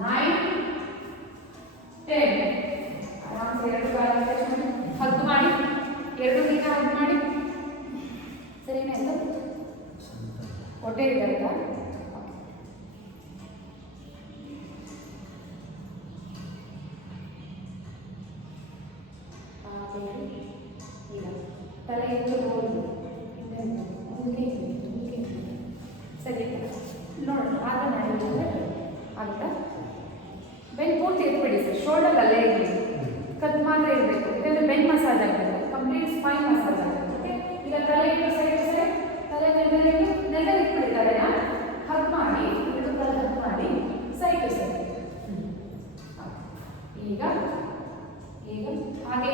9 10 ಆರಾಮ್ಸೆ ಎರಡು ಕಾಲ ಹದ್ದು ಮಾಡಿ, ಎರಡು ದಿನ ಹದ್ದು ಮಾಡಿ. ಸರಿನಾ? ಇದು ಹೊಟ್ಟೆ ಇದೆ ಆಯ್ತಾ? ಈಗ ತಲೆ ಎತ್ತು ನೋಡು, ಸರಿ ನೋಡೋಣ. ಆಗ ಮಾಡಿದ್ರೆ ಆಗುತ್ತಾ? ಬೆನ್ ಪೂರ್ತಿ ಎತ್ಬಿಡಿ ಸರ್, ಶೋಲ್ಡರ್ ಅಲ್ಲೇ ಇರಲಿ, ಕತ್ ಮಾತ್ರ ಇರಬೇಕು. ಯಾಕಂದರೆ ಬೆನ್ ಮಸಾಜ್ ಆಗುತ್ತೆ, ಕಂಪ್ಲೀಟ್ ಸ್ಪೈನ್ ಮಸಾಜ್ ಆಗುತ್ತೆ. ಓಕೆ, ಈಗ ತಲೆ ಇಟ್ಟು ಸೈಡ್ ಸೈಡ್, ತಲೆ ಮೇಲೆ ನೆಲ ಇಟ್ಬಿಡಿ. ತಲೆನ ಹಗ್ ಮಾಡಿ, ಇದು ತಲೆ ಹಗ್ ಮಾಡಿ, ಸೈಡ್ ಟು ಸೈಡ್. ಈಗ ಈಗ ಹಾಗೆ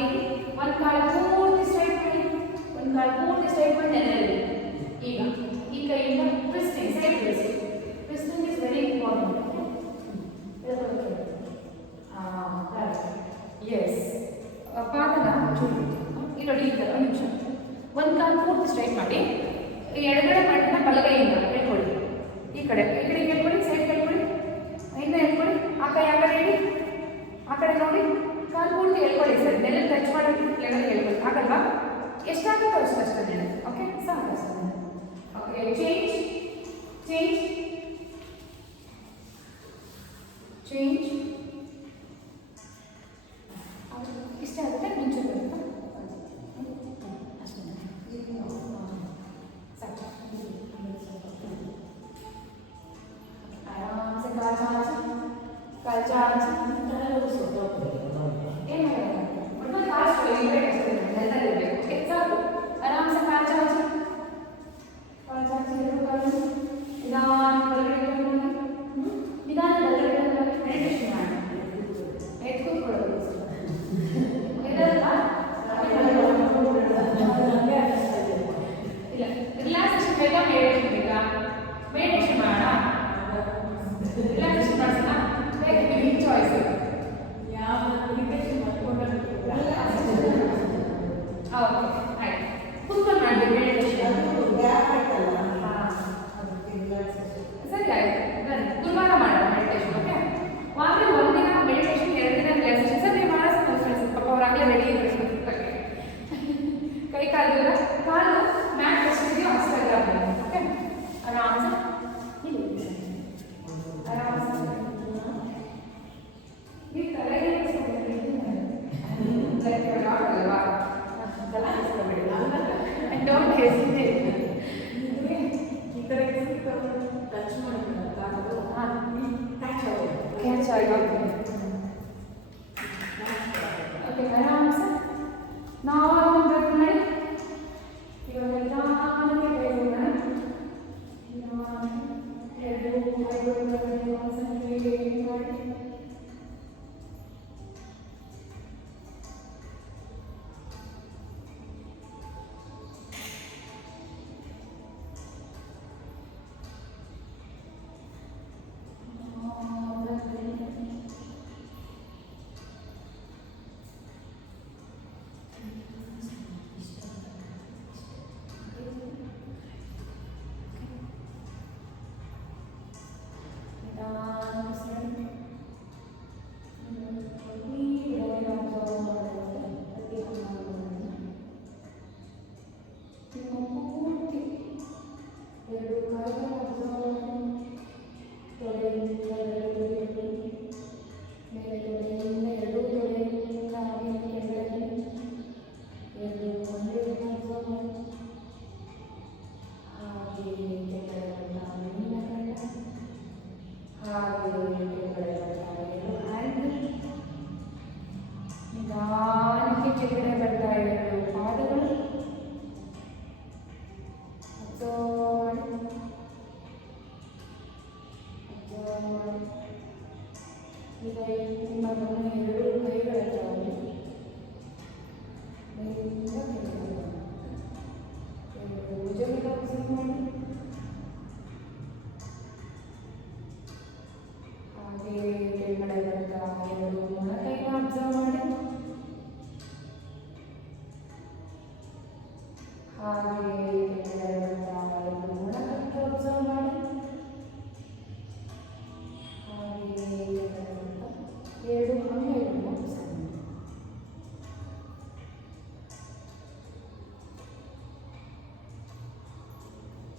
ಒಂದು ಕಾಲು ಪೂರ್ತಿ ಸ್ಟ್ರೈಟ್ ಮಾಡಿ, ಒಂದು ಕಾಲು ಪೂರ್ತಿ ಸ್ಟ್ರೈಟ್ ಮಾಡಿ ನೆಲ ಇರಲಿ. ಈಗ ಈ ಕೈಯಿಂದ twisting, side twisting. Twisting is very important. Yes ಪಾದನ ಚೂರು ಇಲ್ಲಿ ನೋಡಿ. ಈ ಥರ ಒಂದು ನಿಮಿಷ ಒಂದು ಕಾಲು ಪೂರ್ತಿ ಸ್ಟ್ರೈಟ್ ಮಾಡಿ, ಎಡಗಡೆ ಮಾಡಿದ ಬಲಗೈಯಿಂದ ಹೇಳ್ಕೊಳ್ಳಿ. ಈ ಕಡೆ ಹೇಳ್ಕೊಳ್ಳಿ, ಸೈಡ್ ಹೇಳ್ಕೊಳ್ಳಿ, ಹಿಂದೆ ಹೇಳ್ಕೊಳ್ಳಿ. ಆ ಕೈ ಆ ಕಡೆ ಹೇಳಿ, ಆ ಕಡೆ ನೋಡಿ, ಕಾಲು ಪೂರ್ತಿ ಹೇಳ್ಕೊಳ್ಳಿ ಸರ್. ನೆಲ ಟಚ್ ಮಾಡಿ ಲೆವೆಲ್ ಹೇಳ್ಕೊಳ್ಳಿ. ಆಗಲ್ವಾ? ಎಷ್ಟಾಗುತ್ತೋ ಅಷ್ಟೇ. ಓಕೆ, ಸಾಕು ಅಷ್ಟೇ. Okay, change change change. ಇಷ್ಟ ಆಗುತ್ತೆ, ಮುಂಚೆ ಬರುತ್ತಾ ಅಷ್ಟೇ ಸಾಕು. ಆರಾಮ್ಸೆ ಕಾಲು ಚಾಚಿ ಏನು ಮಾಡೋದು ಫಾಸ್ಟ್ ನೆಲದಲ್ಲಿರಬೇಕು. ಸಾಕು. ಆರಾಮ್ಸೆ ಕಾಲು ಚಾಚಿ ಎರಡು ಕಾಲು ನಿಧಾನ ಬಲಗಡೆ ಮೆಡಿಟೇಷನ್ ಮಾಡಿ. ಎದ್ದು ಕೂತ್ಕೊಳ್ಳೋದು ಇದಲ್ಲ, ಇಲ್ಲ ರಿಲ್ಯಾಕ್ಸೇಷನ್ ಬೇಕಾ ಮೆಡಿಟೇಷನ್ ಬೇಕಾ? ಮೆಡಿಟೇಷನ್ ಮಾಡೋಣ, ರಿಲ್ಯಾಕ್ಸೇಷನ್ ಮಾಡೋಣ, ಬೇಗ ನಿಮ್ಮ ಚಾಯ್ಸ್. ಯಾವ ಮೆಡಿಟೇಷನ್ ಮಾಡ್ಕೊಂಡು ಓಕೆ ಆಯ್ತು, ಕೂತ್ಕೊಂಡು ಮಾಡಬೇಕು ಮೆಡಿಟೇಷನ್. ಸರಿ ಆಯ್ತು, ಬನ್ನಿ ಗುರುವಾರ ಮಾಡೋಣ ಮೆಡಿಟೇಷನ್. ಓಕೆ, ವಾರ ಒಂದಿನ ಮೆಡಿಟೇಷನ್, 2 ದಿನ ರಿಲ್ಯಾಕ್ಸೇಷನ್. ಸರ್ ನೀವು ಮಾಡೋ ಪಾಪ ಅವರಾಗಲೇ ರೆಡಿ ಇರಬೇಕು. ಕೈ ಕಾಲು ಕಾಲು ಮ್ಯಾಟ್ ಎಷ್ಟಿದೆಯೋ ಅಷ್ಟಾಗ. ಓಕೆ, ಆರಾಮ್ಸೆ ಆರಾಮ್ಸೆ ಈ ತಲೆಗೆ ಆಗಲ್ವಾ? Don't hesitate. ಈ ಥರ ಟಚ್ ಮಾಡಿದ್ರೆ ಕ್ಯಾಚ್ ಆಗಿ. ಓಕೆ, ಆರಾಮ್ಸೆ ನಾವು ಬ್ರೆತ್ ಮಾಡಿ. ಇವಾಗ ನಿಧಾನಕ್ಕೆ ಬೇಗ ಕಾನ್ಸಂಟ್ರೇಟ್ ಮಾಡಿ.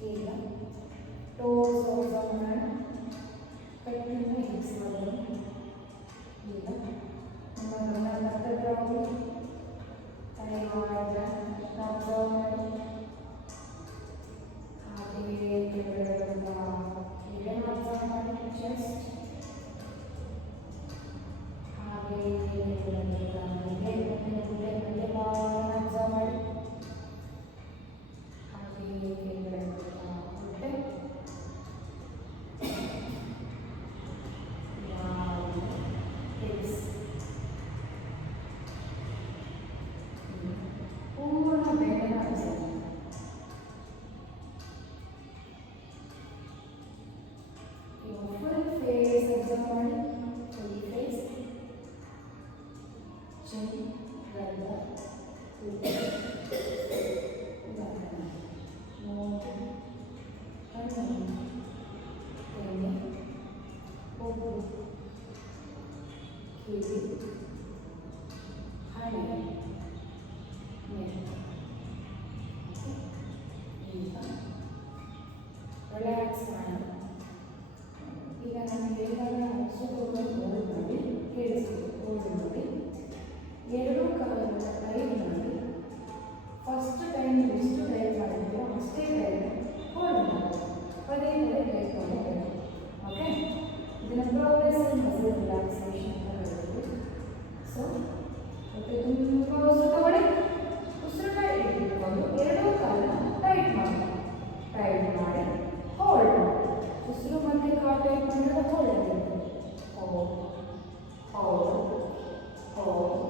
ಈಗ ಟೋಸ್ ಮಾಡೋಣ, ಕಟ್ಟಿನ ಹಿಕ್ಸ್ ಮಾಡೋಣ. ಈಗ ನಮ್ಮ ಹತ್ತಿರ ಹೋಗಿ ತಲೆ ಮಾಡಿದ್ರೆ ಅಬ್ಸರ್ವ್ ಮಾಡಿ ಹಾಗೆಯೇ ಕೆಳಗಡೆಯಿಂದ ಹೀಗೆ ಅಬ್ಸರ್ವ್ ಮಾಡಿ ಚೆಸ್ಟ್ ಹಾಗೆಯೇ ಕೆಳಗಡೆಯಿಂದ ಹೀಗೆ ಅಬ್ಸರ್ವ್ ಮಾಡಿ ಹಾಗೆಯೇ ಕೆಳಗಡೆಯಿಂದ ಹೊಟ್ಟೆ ಹಿಪ್ಸ್ ಪೂರ್ಣ ಬೇಗನೆ ಅಬ್ಸರ್ವ್ ಮಾಡಿ. ಫುಲ್ ಫೇಸ್ ಅಬ್ಸರ್ವ್ ಮಾಡಿ, ಫುಲ್ ಫೇಸ್ chin, ಗಡ್ಡ, ತುಟಿ, ಮೂಗು, ಕಣ್ಣು, ಕೆನ್ನೆ, ಮೂಗು, ಕಿವಿ, ಹಣೆ, ನೆಕ್. ಈಗ ರಿಲ್ಯಾಕ್ಸ್ ಮಾಡೋಣ. ಈಗ ನಮಗೆ ಏನಾದರೂ ಅಕ್ಷರಗಳು ಹೋಲ್ಡ್ ಮಾಡಿ ಕೇಳಿಸ್ತೀವಿ. ಹೋಲ್ಡ್ ಮಾಡಿ ಎರಡೂ ಕಾಲನ್ನು ಟೈಟ್ ಮಾಡಿ ಫಸ್ಟ್ ಟೈಮ್ ಎಷ್ಟು ಟೈಟ್ ಮಾಡಿದ್ದೀರೋ ಅಷ್ಟೇ ಟೈಮ್ ಹೋಲ್ಡ್ ಮಾಡಿ ಪದೇ ಪದೇ ಟೈಟ್ ಮಾಡಬೇಕು. ಓಕೆ, ಇದನ್ನು ಪ್ರೋಗ್ರೆಸಿವ್ ಮಸಲ್ ರಿಲ್ಯಾಕ್ಸೇಷನ್ ಅಂತ ಹೇಳ್ತೀವಿ. ಸೊ ಮತ್ತೆ ತುಂಬ ಉಸಿರು ತಗೊಳ್ಳಿ, ಉಸಿರು ಟೈಟ್ ಇಟ್ಕೊಂಡು ಎರಡೂ ಕಾಲನ್ನ ಟೈಟ್ ಮಾಡಿ ಹೋಲ್ಡ್ ಮಾಡಿ. ಉಸಿರು ಮತ್ತೆ ಕಾಲು ಟೈಟ್ ಮಾಡಿದ್ರೆ ಹೋಲ್ಡ್ ಆಗಬೇಕು. Hold hold hold.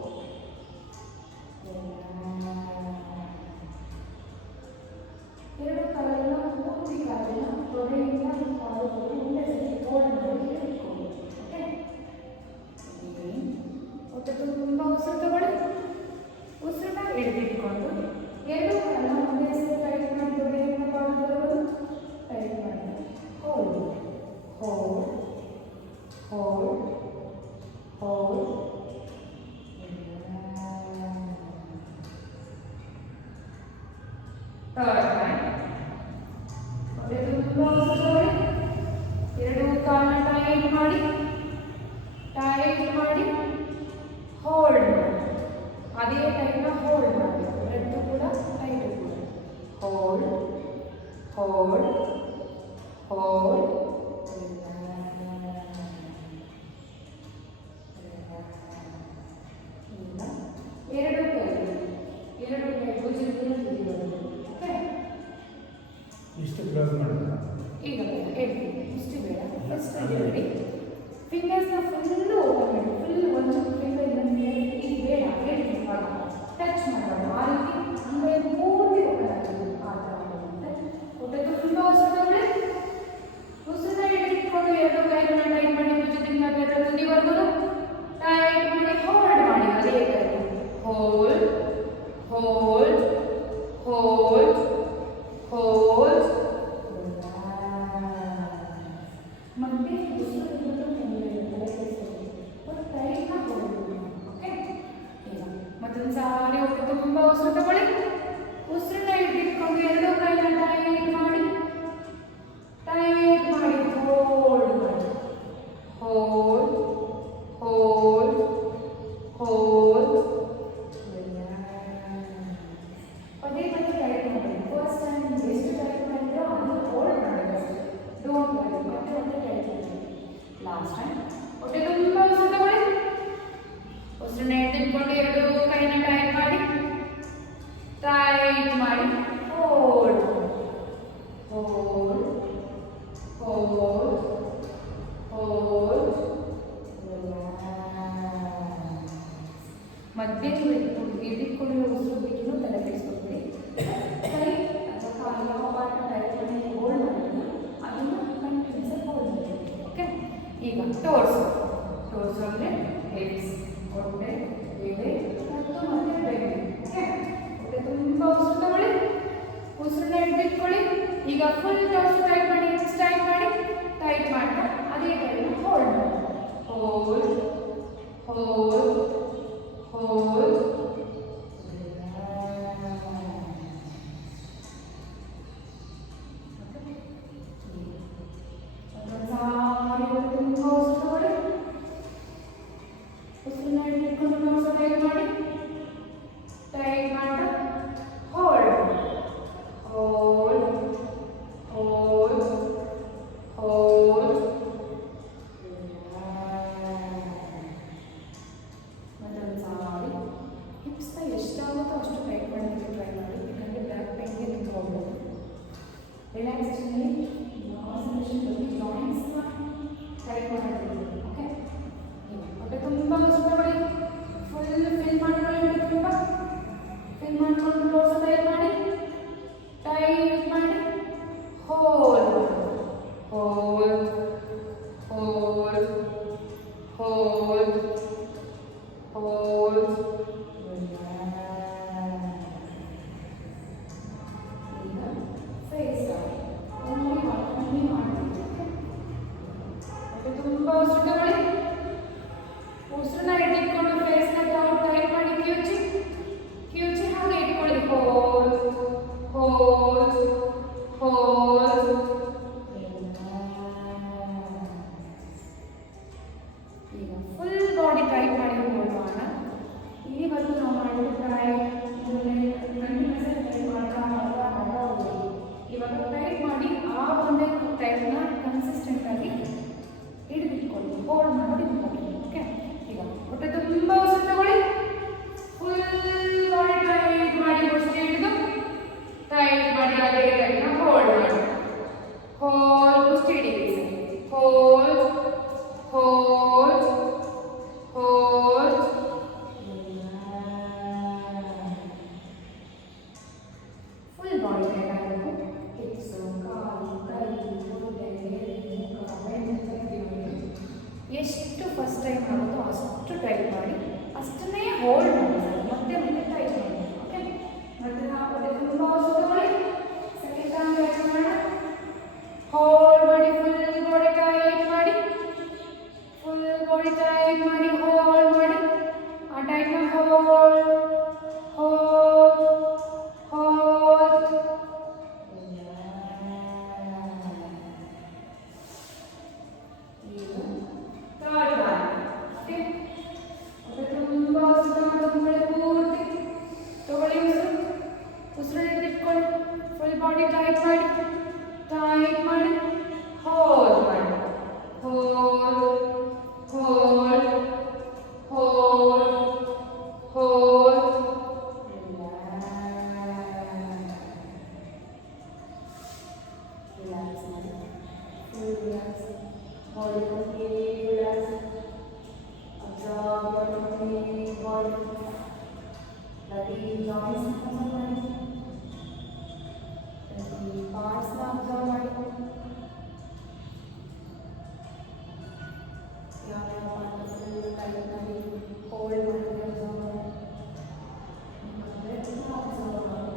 ಎರಡು ಕಾಲನ್ನ ಪೂರ್ತಿ ಕಾಲನ್ನ ತೊಡೆಯಿಂದ ಕಾಲುಗಳು ಒಂದೇ ಸರಿ ಹೋಲ್ಡ್ ಮಾಡಿ ಇಟ್ಕೊಳ್ಳಿ. ಓಕೆ, ಹೊಟ್ಟೆ ತುಂಬ ಉಸಿರು ತಗೊಳ್ಳಿ, ಉಸಿರನ್ನ ಹಿಡಿದಿಟ್ಕೊಂಡು ಎರಡು ಕಾಲ ಒಂದೇ ಸರಿ ಟೈಟ್ ಮಾಡಿ ತೊಡೆಯಿಂದ ಕಾಲುಗಳು ಟೈಟ್ ಮಾಡಿ hold hold hold hold. Third time ತುಂಬ ಉಸಿರು ಎರಡು ಕಾಲನ್ನ ಟೈಟ್ ಮಾಡಿ ಹೋಲ್ಡ್ ಮಾಡಿ. ಅದೇ ಟೈಮ್ನ ಹೋಲ್ಡ್ ಮಾಡಿ, ಬ್ರೆಡ್ ಕೂಡ ಟೈಟ್ ಕೂಡ ಹೋಲ್ಡ್ ಹೋಲ್ಡ್ ಹೋಲ್ಡ್. ಎರಡು ಕೈ ಭುಜದಿಂದ ತುದಿವರೆಗೆ. ಓಕೆ, ಇಷ್ಟು ಕ್ಲೋಸ್ ಮಾಡೋಣ. ಈಗ ಹೇಳ್ತೀನಿ, ಇಷ್ಟು ಬೇಡ. ಫಸ್ಟ್ ಹೇಳಿ ಫಿಂಗರ್ಸ್ನ ಫುಲ್ಲು ಓಪನ್ ಮಾಡಿ, ಫುಲ್ ಒಂದು ಫಿಂಗರ್ ಈಗ ಬೇಡ ಹೇಳ್ತೀನಿ, ಟಚ್ ಮಾಡಬಾರ್ದು. ಆ ರೀತಿ ಅಂಗೈ ಪೂರ್ತಿ ಓಪನ್ ಆಗಿದೆ. ಆ ಥರ ಹೊಟ್ಟೆ ತುಂಬ ಉಸಿರು ತಗೊಳ್ಳಿ, ಉಸಿರನ್ನ ಹಿಡಿದಿಟ್ಕೊಂಡು ಎರಡು ಕೈಗಳನ್ನ ಟೈಟ್ ಮಾಡಿ ಭುಜದಿಂದ ಬೆರಳ ತುದಿವರೆಗೂ ಟೈಟ್ ಮಾಡಿ ಹೋಲ್ಡ್ ಮಾಡಿ. ಅದೇ type hold hold hold hold. ಮತ್ತೆ ಉಸಿರು ಟೈಟ್ನ ಹೋಲ್ಡ್. ಓಕೆ, ಈಗ ಮತ್ತೊಂದು ಸಾರಿ ಹೊಟ್ಟೆ ತುಂಬ ಉಸಿರು ತಗೊಳ್ಳಿ, ಉಸಿರನ್ನ ಹಿಡಿದಿಟ್ಕೊಂಡು ಎರಡು ಕೈನ ಟೈಟ್ ಮಾಡಿ ಹೋಲ್ಡ್ ಮಾಡಿ ಹೋಲ್ಡ್ ಹೋಲ್ಡ್ ಹೋಲ್ಡ್. ಪದೇ ಪದೇ ಟೈಟ್ ಮಾಡಿ. ಫಸ್ಟ್ ಟೈಮ್ ಎಷ್ಟು ಟೈಟ್ ಮಾಡಿದ್ರೋ ಅದು ಹೋಲ್ಡ್ ಮಾಡಬೇಕು. ಡೋಂಟ್ ವರಿ, ಮತ್ತೆ ಮತ್ತೆ ಟೈಟ್ ಮಾಡಿ. ಲಾಸ್ಟ್ ಟೈಮ್ ಹೊಟ್ಟೆ ತುಂಬ ಉಸಿರು ತಗೊಳ್ಳಿ, ಉಸಿರನ್ನ ಹಿಡಿದಿಟ್ಕೊಂಡು ಎರಡು ಕೈನ ಟೈಟ್ ಮಾಡಿ ಹೋಲ್ಡ್ ಹೋಲ್ಡ್ ಹೋಲ್ಡ್ ಹೋಲ್ಡ್. ಮಧ್ಯೆ ಹಿಡಿದುಕೊಂಡಿರೋ ಉಸಿರು ಬಿಟ್ಟು ತಲೆ ಕೆಡಿಸ್ಕೊಳ್ತೀವಿ. ಕೈ ಅಥವಾ ಕಾಲು ಯಾವ ಪಾರ್ಟ್ನ ಟೈಟ್ ಮಾಡಿ ಹೋಲ್ಡ್ ಮಾಡಿದ್ವಿ ಅದನ್ನು ಕಂಟಿನ್ಯೂಸ್ ಹೋಲ್ಡ್ ಮಾಡಿ. ಓಕೆ, ಈಗ ಟೋರ್ಸು ಅಂದರೆ ಹಿಪ್ಸ್, ಹೊಟ್ಟೆ, ಎದೆ ಮತ್ತು ಮತ್ತೆ ಬೆನ್ನು. ಓಕೆ, ಹೊಟ್ಟೆ ತುಂಬ ಉಸಿರು ತಗೊಳ್ಳಿ, ಉಸಿರನ್ನ ಹಿಡಿದಿಟ್ಕೊಳ್ಳಿ. ಈಗ ಫುಲ್ ಟೋರ್ಸು ಟೈಟ್ ಮಾಡಿ, ಟೈಟ್ ಮಾಡ್ತಾ ಅದೇ ಟೈಮ್ ಹೋಲ್ಡ್ ಮಾಡಿ ಹೋಲ್ಡ್ ಹೋಲ್ಡ್ ಹೋಲ್ಡ್. ಟೈಟ್ ಮಾಡಿ hold hold hold hold hold. ಈಗ ಫೇಸ್ ಓನ್ಲಿ ಮಾಡ್ತೀವಿ. ತುಂಬ ಉಸಿರು ತಗೊಳ್ಳಿ. ಉಸಿರನ್ನ ಇಟ್ಕೊಂಡು ಫೇಸ್ನ ಟೈಟ್ ಮಾಡಿ ಕಿವುಚಿ ಕಿವುಚಿ ಹಾಗೆ ಇಟ್ಕೊಳ್ಳಿ. Hold hold hold. ಈಗ ಫುಲ್ ಬಾಡಿ ಟೈಟ್ ಮಾಡಿ ಹೋಲ್ಡ್ ಮಾಡೋಣ. ಇವತ್ತು ನಾವು ಮಾಡಿದ ಟೈಟ್ ಇವಾಗ ಟೈಟ್ ಮಾಡಿ ಆ ಒಂದೇ ಟೈಟ್ನ ಕನ್ಸಿಸ್ಟೆಂಟ್ ಆಗಿ ಹಿಡಿದಿಟ್ಕೊಳ್ಳಿ. ಹೋಲ್ಡ್ ಮಾಡಿ ಇಟ್ಕೊಳ್ಳಿ. ಓಕೆ, ಈಗ ಹೊಟ್ಟೆ ತುಂಬ ಉಸಿರು ತಗೊಳ್ಳಿ. ಫುಲ್ ಬಾಡಿ ಟೈಟ್ ಮಾಡಿ ಉಸಿರು ಹಿಡಿದು ಟೈಟ್ ಮಾಡಿ ಅದೇ ಟೈಟ್ನ ಹೋಲ್ಡ್ ಮಾಡಿ. ಹೋಲ್ಡ್ ಉಸಿರು ಹಿಡಿರಿ. Hold hold hold. Full body tight ಆಗಬೇಕು. ಹಿಪ್ಸು, ಕಾಲು, ಕೈ, ಹೊಟ್ಟೆ, ಮುಖ, ಬೆನ್ನು, ಎಷ್ಟು ಫಸ್ಟ್ ಟೈಮ್ ಆಗುತ್ತೋ ಅಷ್ಟು ಟೈಟ್ ಮಾಡಿ, ಅಷ್ಟನ್ನೇ ಹೋಲ್ಡ್ ಮಾಡಿ, ಮತ್ತೆ ಮತ್ತೆ ಟೈಟ್ ಮಾಡಿ. ಓಕೆ, ಮತ್ತೆ ನಾವು ಹೊಟ್ಟೆ ತುಂಬ ಉಸಿರು ತಗೊಳ್ಳಿ. ಸೆಕೆಂಡ್ ಟೈಮ್ ಟೈಟ್ ಮಾಡೋಣ. ಹೋಲ್ಡ್ ಮಾಡಿ, ಫುಲ್ ಬಾಡಿ ಟೈಟ್ ಮಾಡಿ, ಫುಲ್ ಬಾಡಿ ಟೈಟ್ ಮಾಡಿ, ಹೋಲ್ಡ್ ಮಾಡಿ. ಆ ಟೈಟ್ನ ಹೋಲ್ಡ್ ಹೋಲ್ಡ್ ಹೋಲ್ಡ್. ಈಗ ಥರ್ಡ್ ಬಾರಿ. ಓಕೆ, ಹೊಟ್ಟೆ ತುಂಬ ಉಸಿರು ತಗೊಳ್ಳಿ. ಪೂರ್ತಿ ತಗೊಳ್ಳಿ ಉಸಿರು. ಉಸಿರು ಹಿಡಿದಿಟ್ಕೊಳ್ಳಿ. ಫುಲ್ ಬಾಡಿ ಟೈಟ್ ಮಾಡಿ ಹೋಲ್ಡ್ ಮಾಡಿ. Hold hold hold hold. Relax ಮಾಡಿ. Full relax. Body complete relax. Observe complete body. ಪ್ರತಿ ಜಾಯಿಂಟ್ಸ್ ಮಾಡಿ, ಪ್ರತಿ ಪಾರ್ಟ್ಸ್ನ ಅಬ್ಸರ್ವ್ ಮಾಡಿ. ಯಾವ್ಯಾವ ಪಾರ್ಟ್ ಫುಲ್ ಟೈಟ್ ಮಾಡಿ ಹೋಲ್ಡ್ ಮಾಡಿ ಅಬ್ಸರ್ವ್ ಮಾಡಿ. ಬ್ರೆತ್ನ ಅಬ್ಸರ್ವ್ ಮಾಡಿ.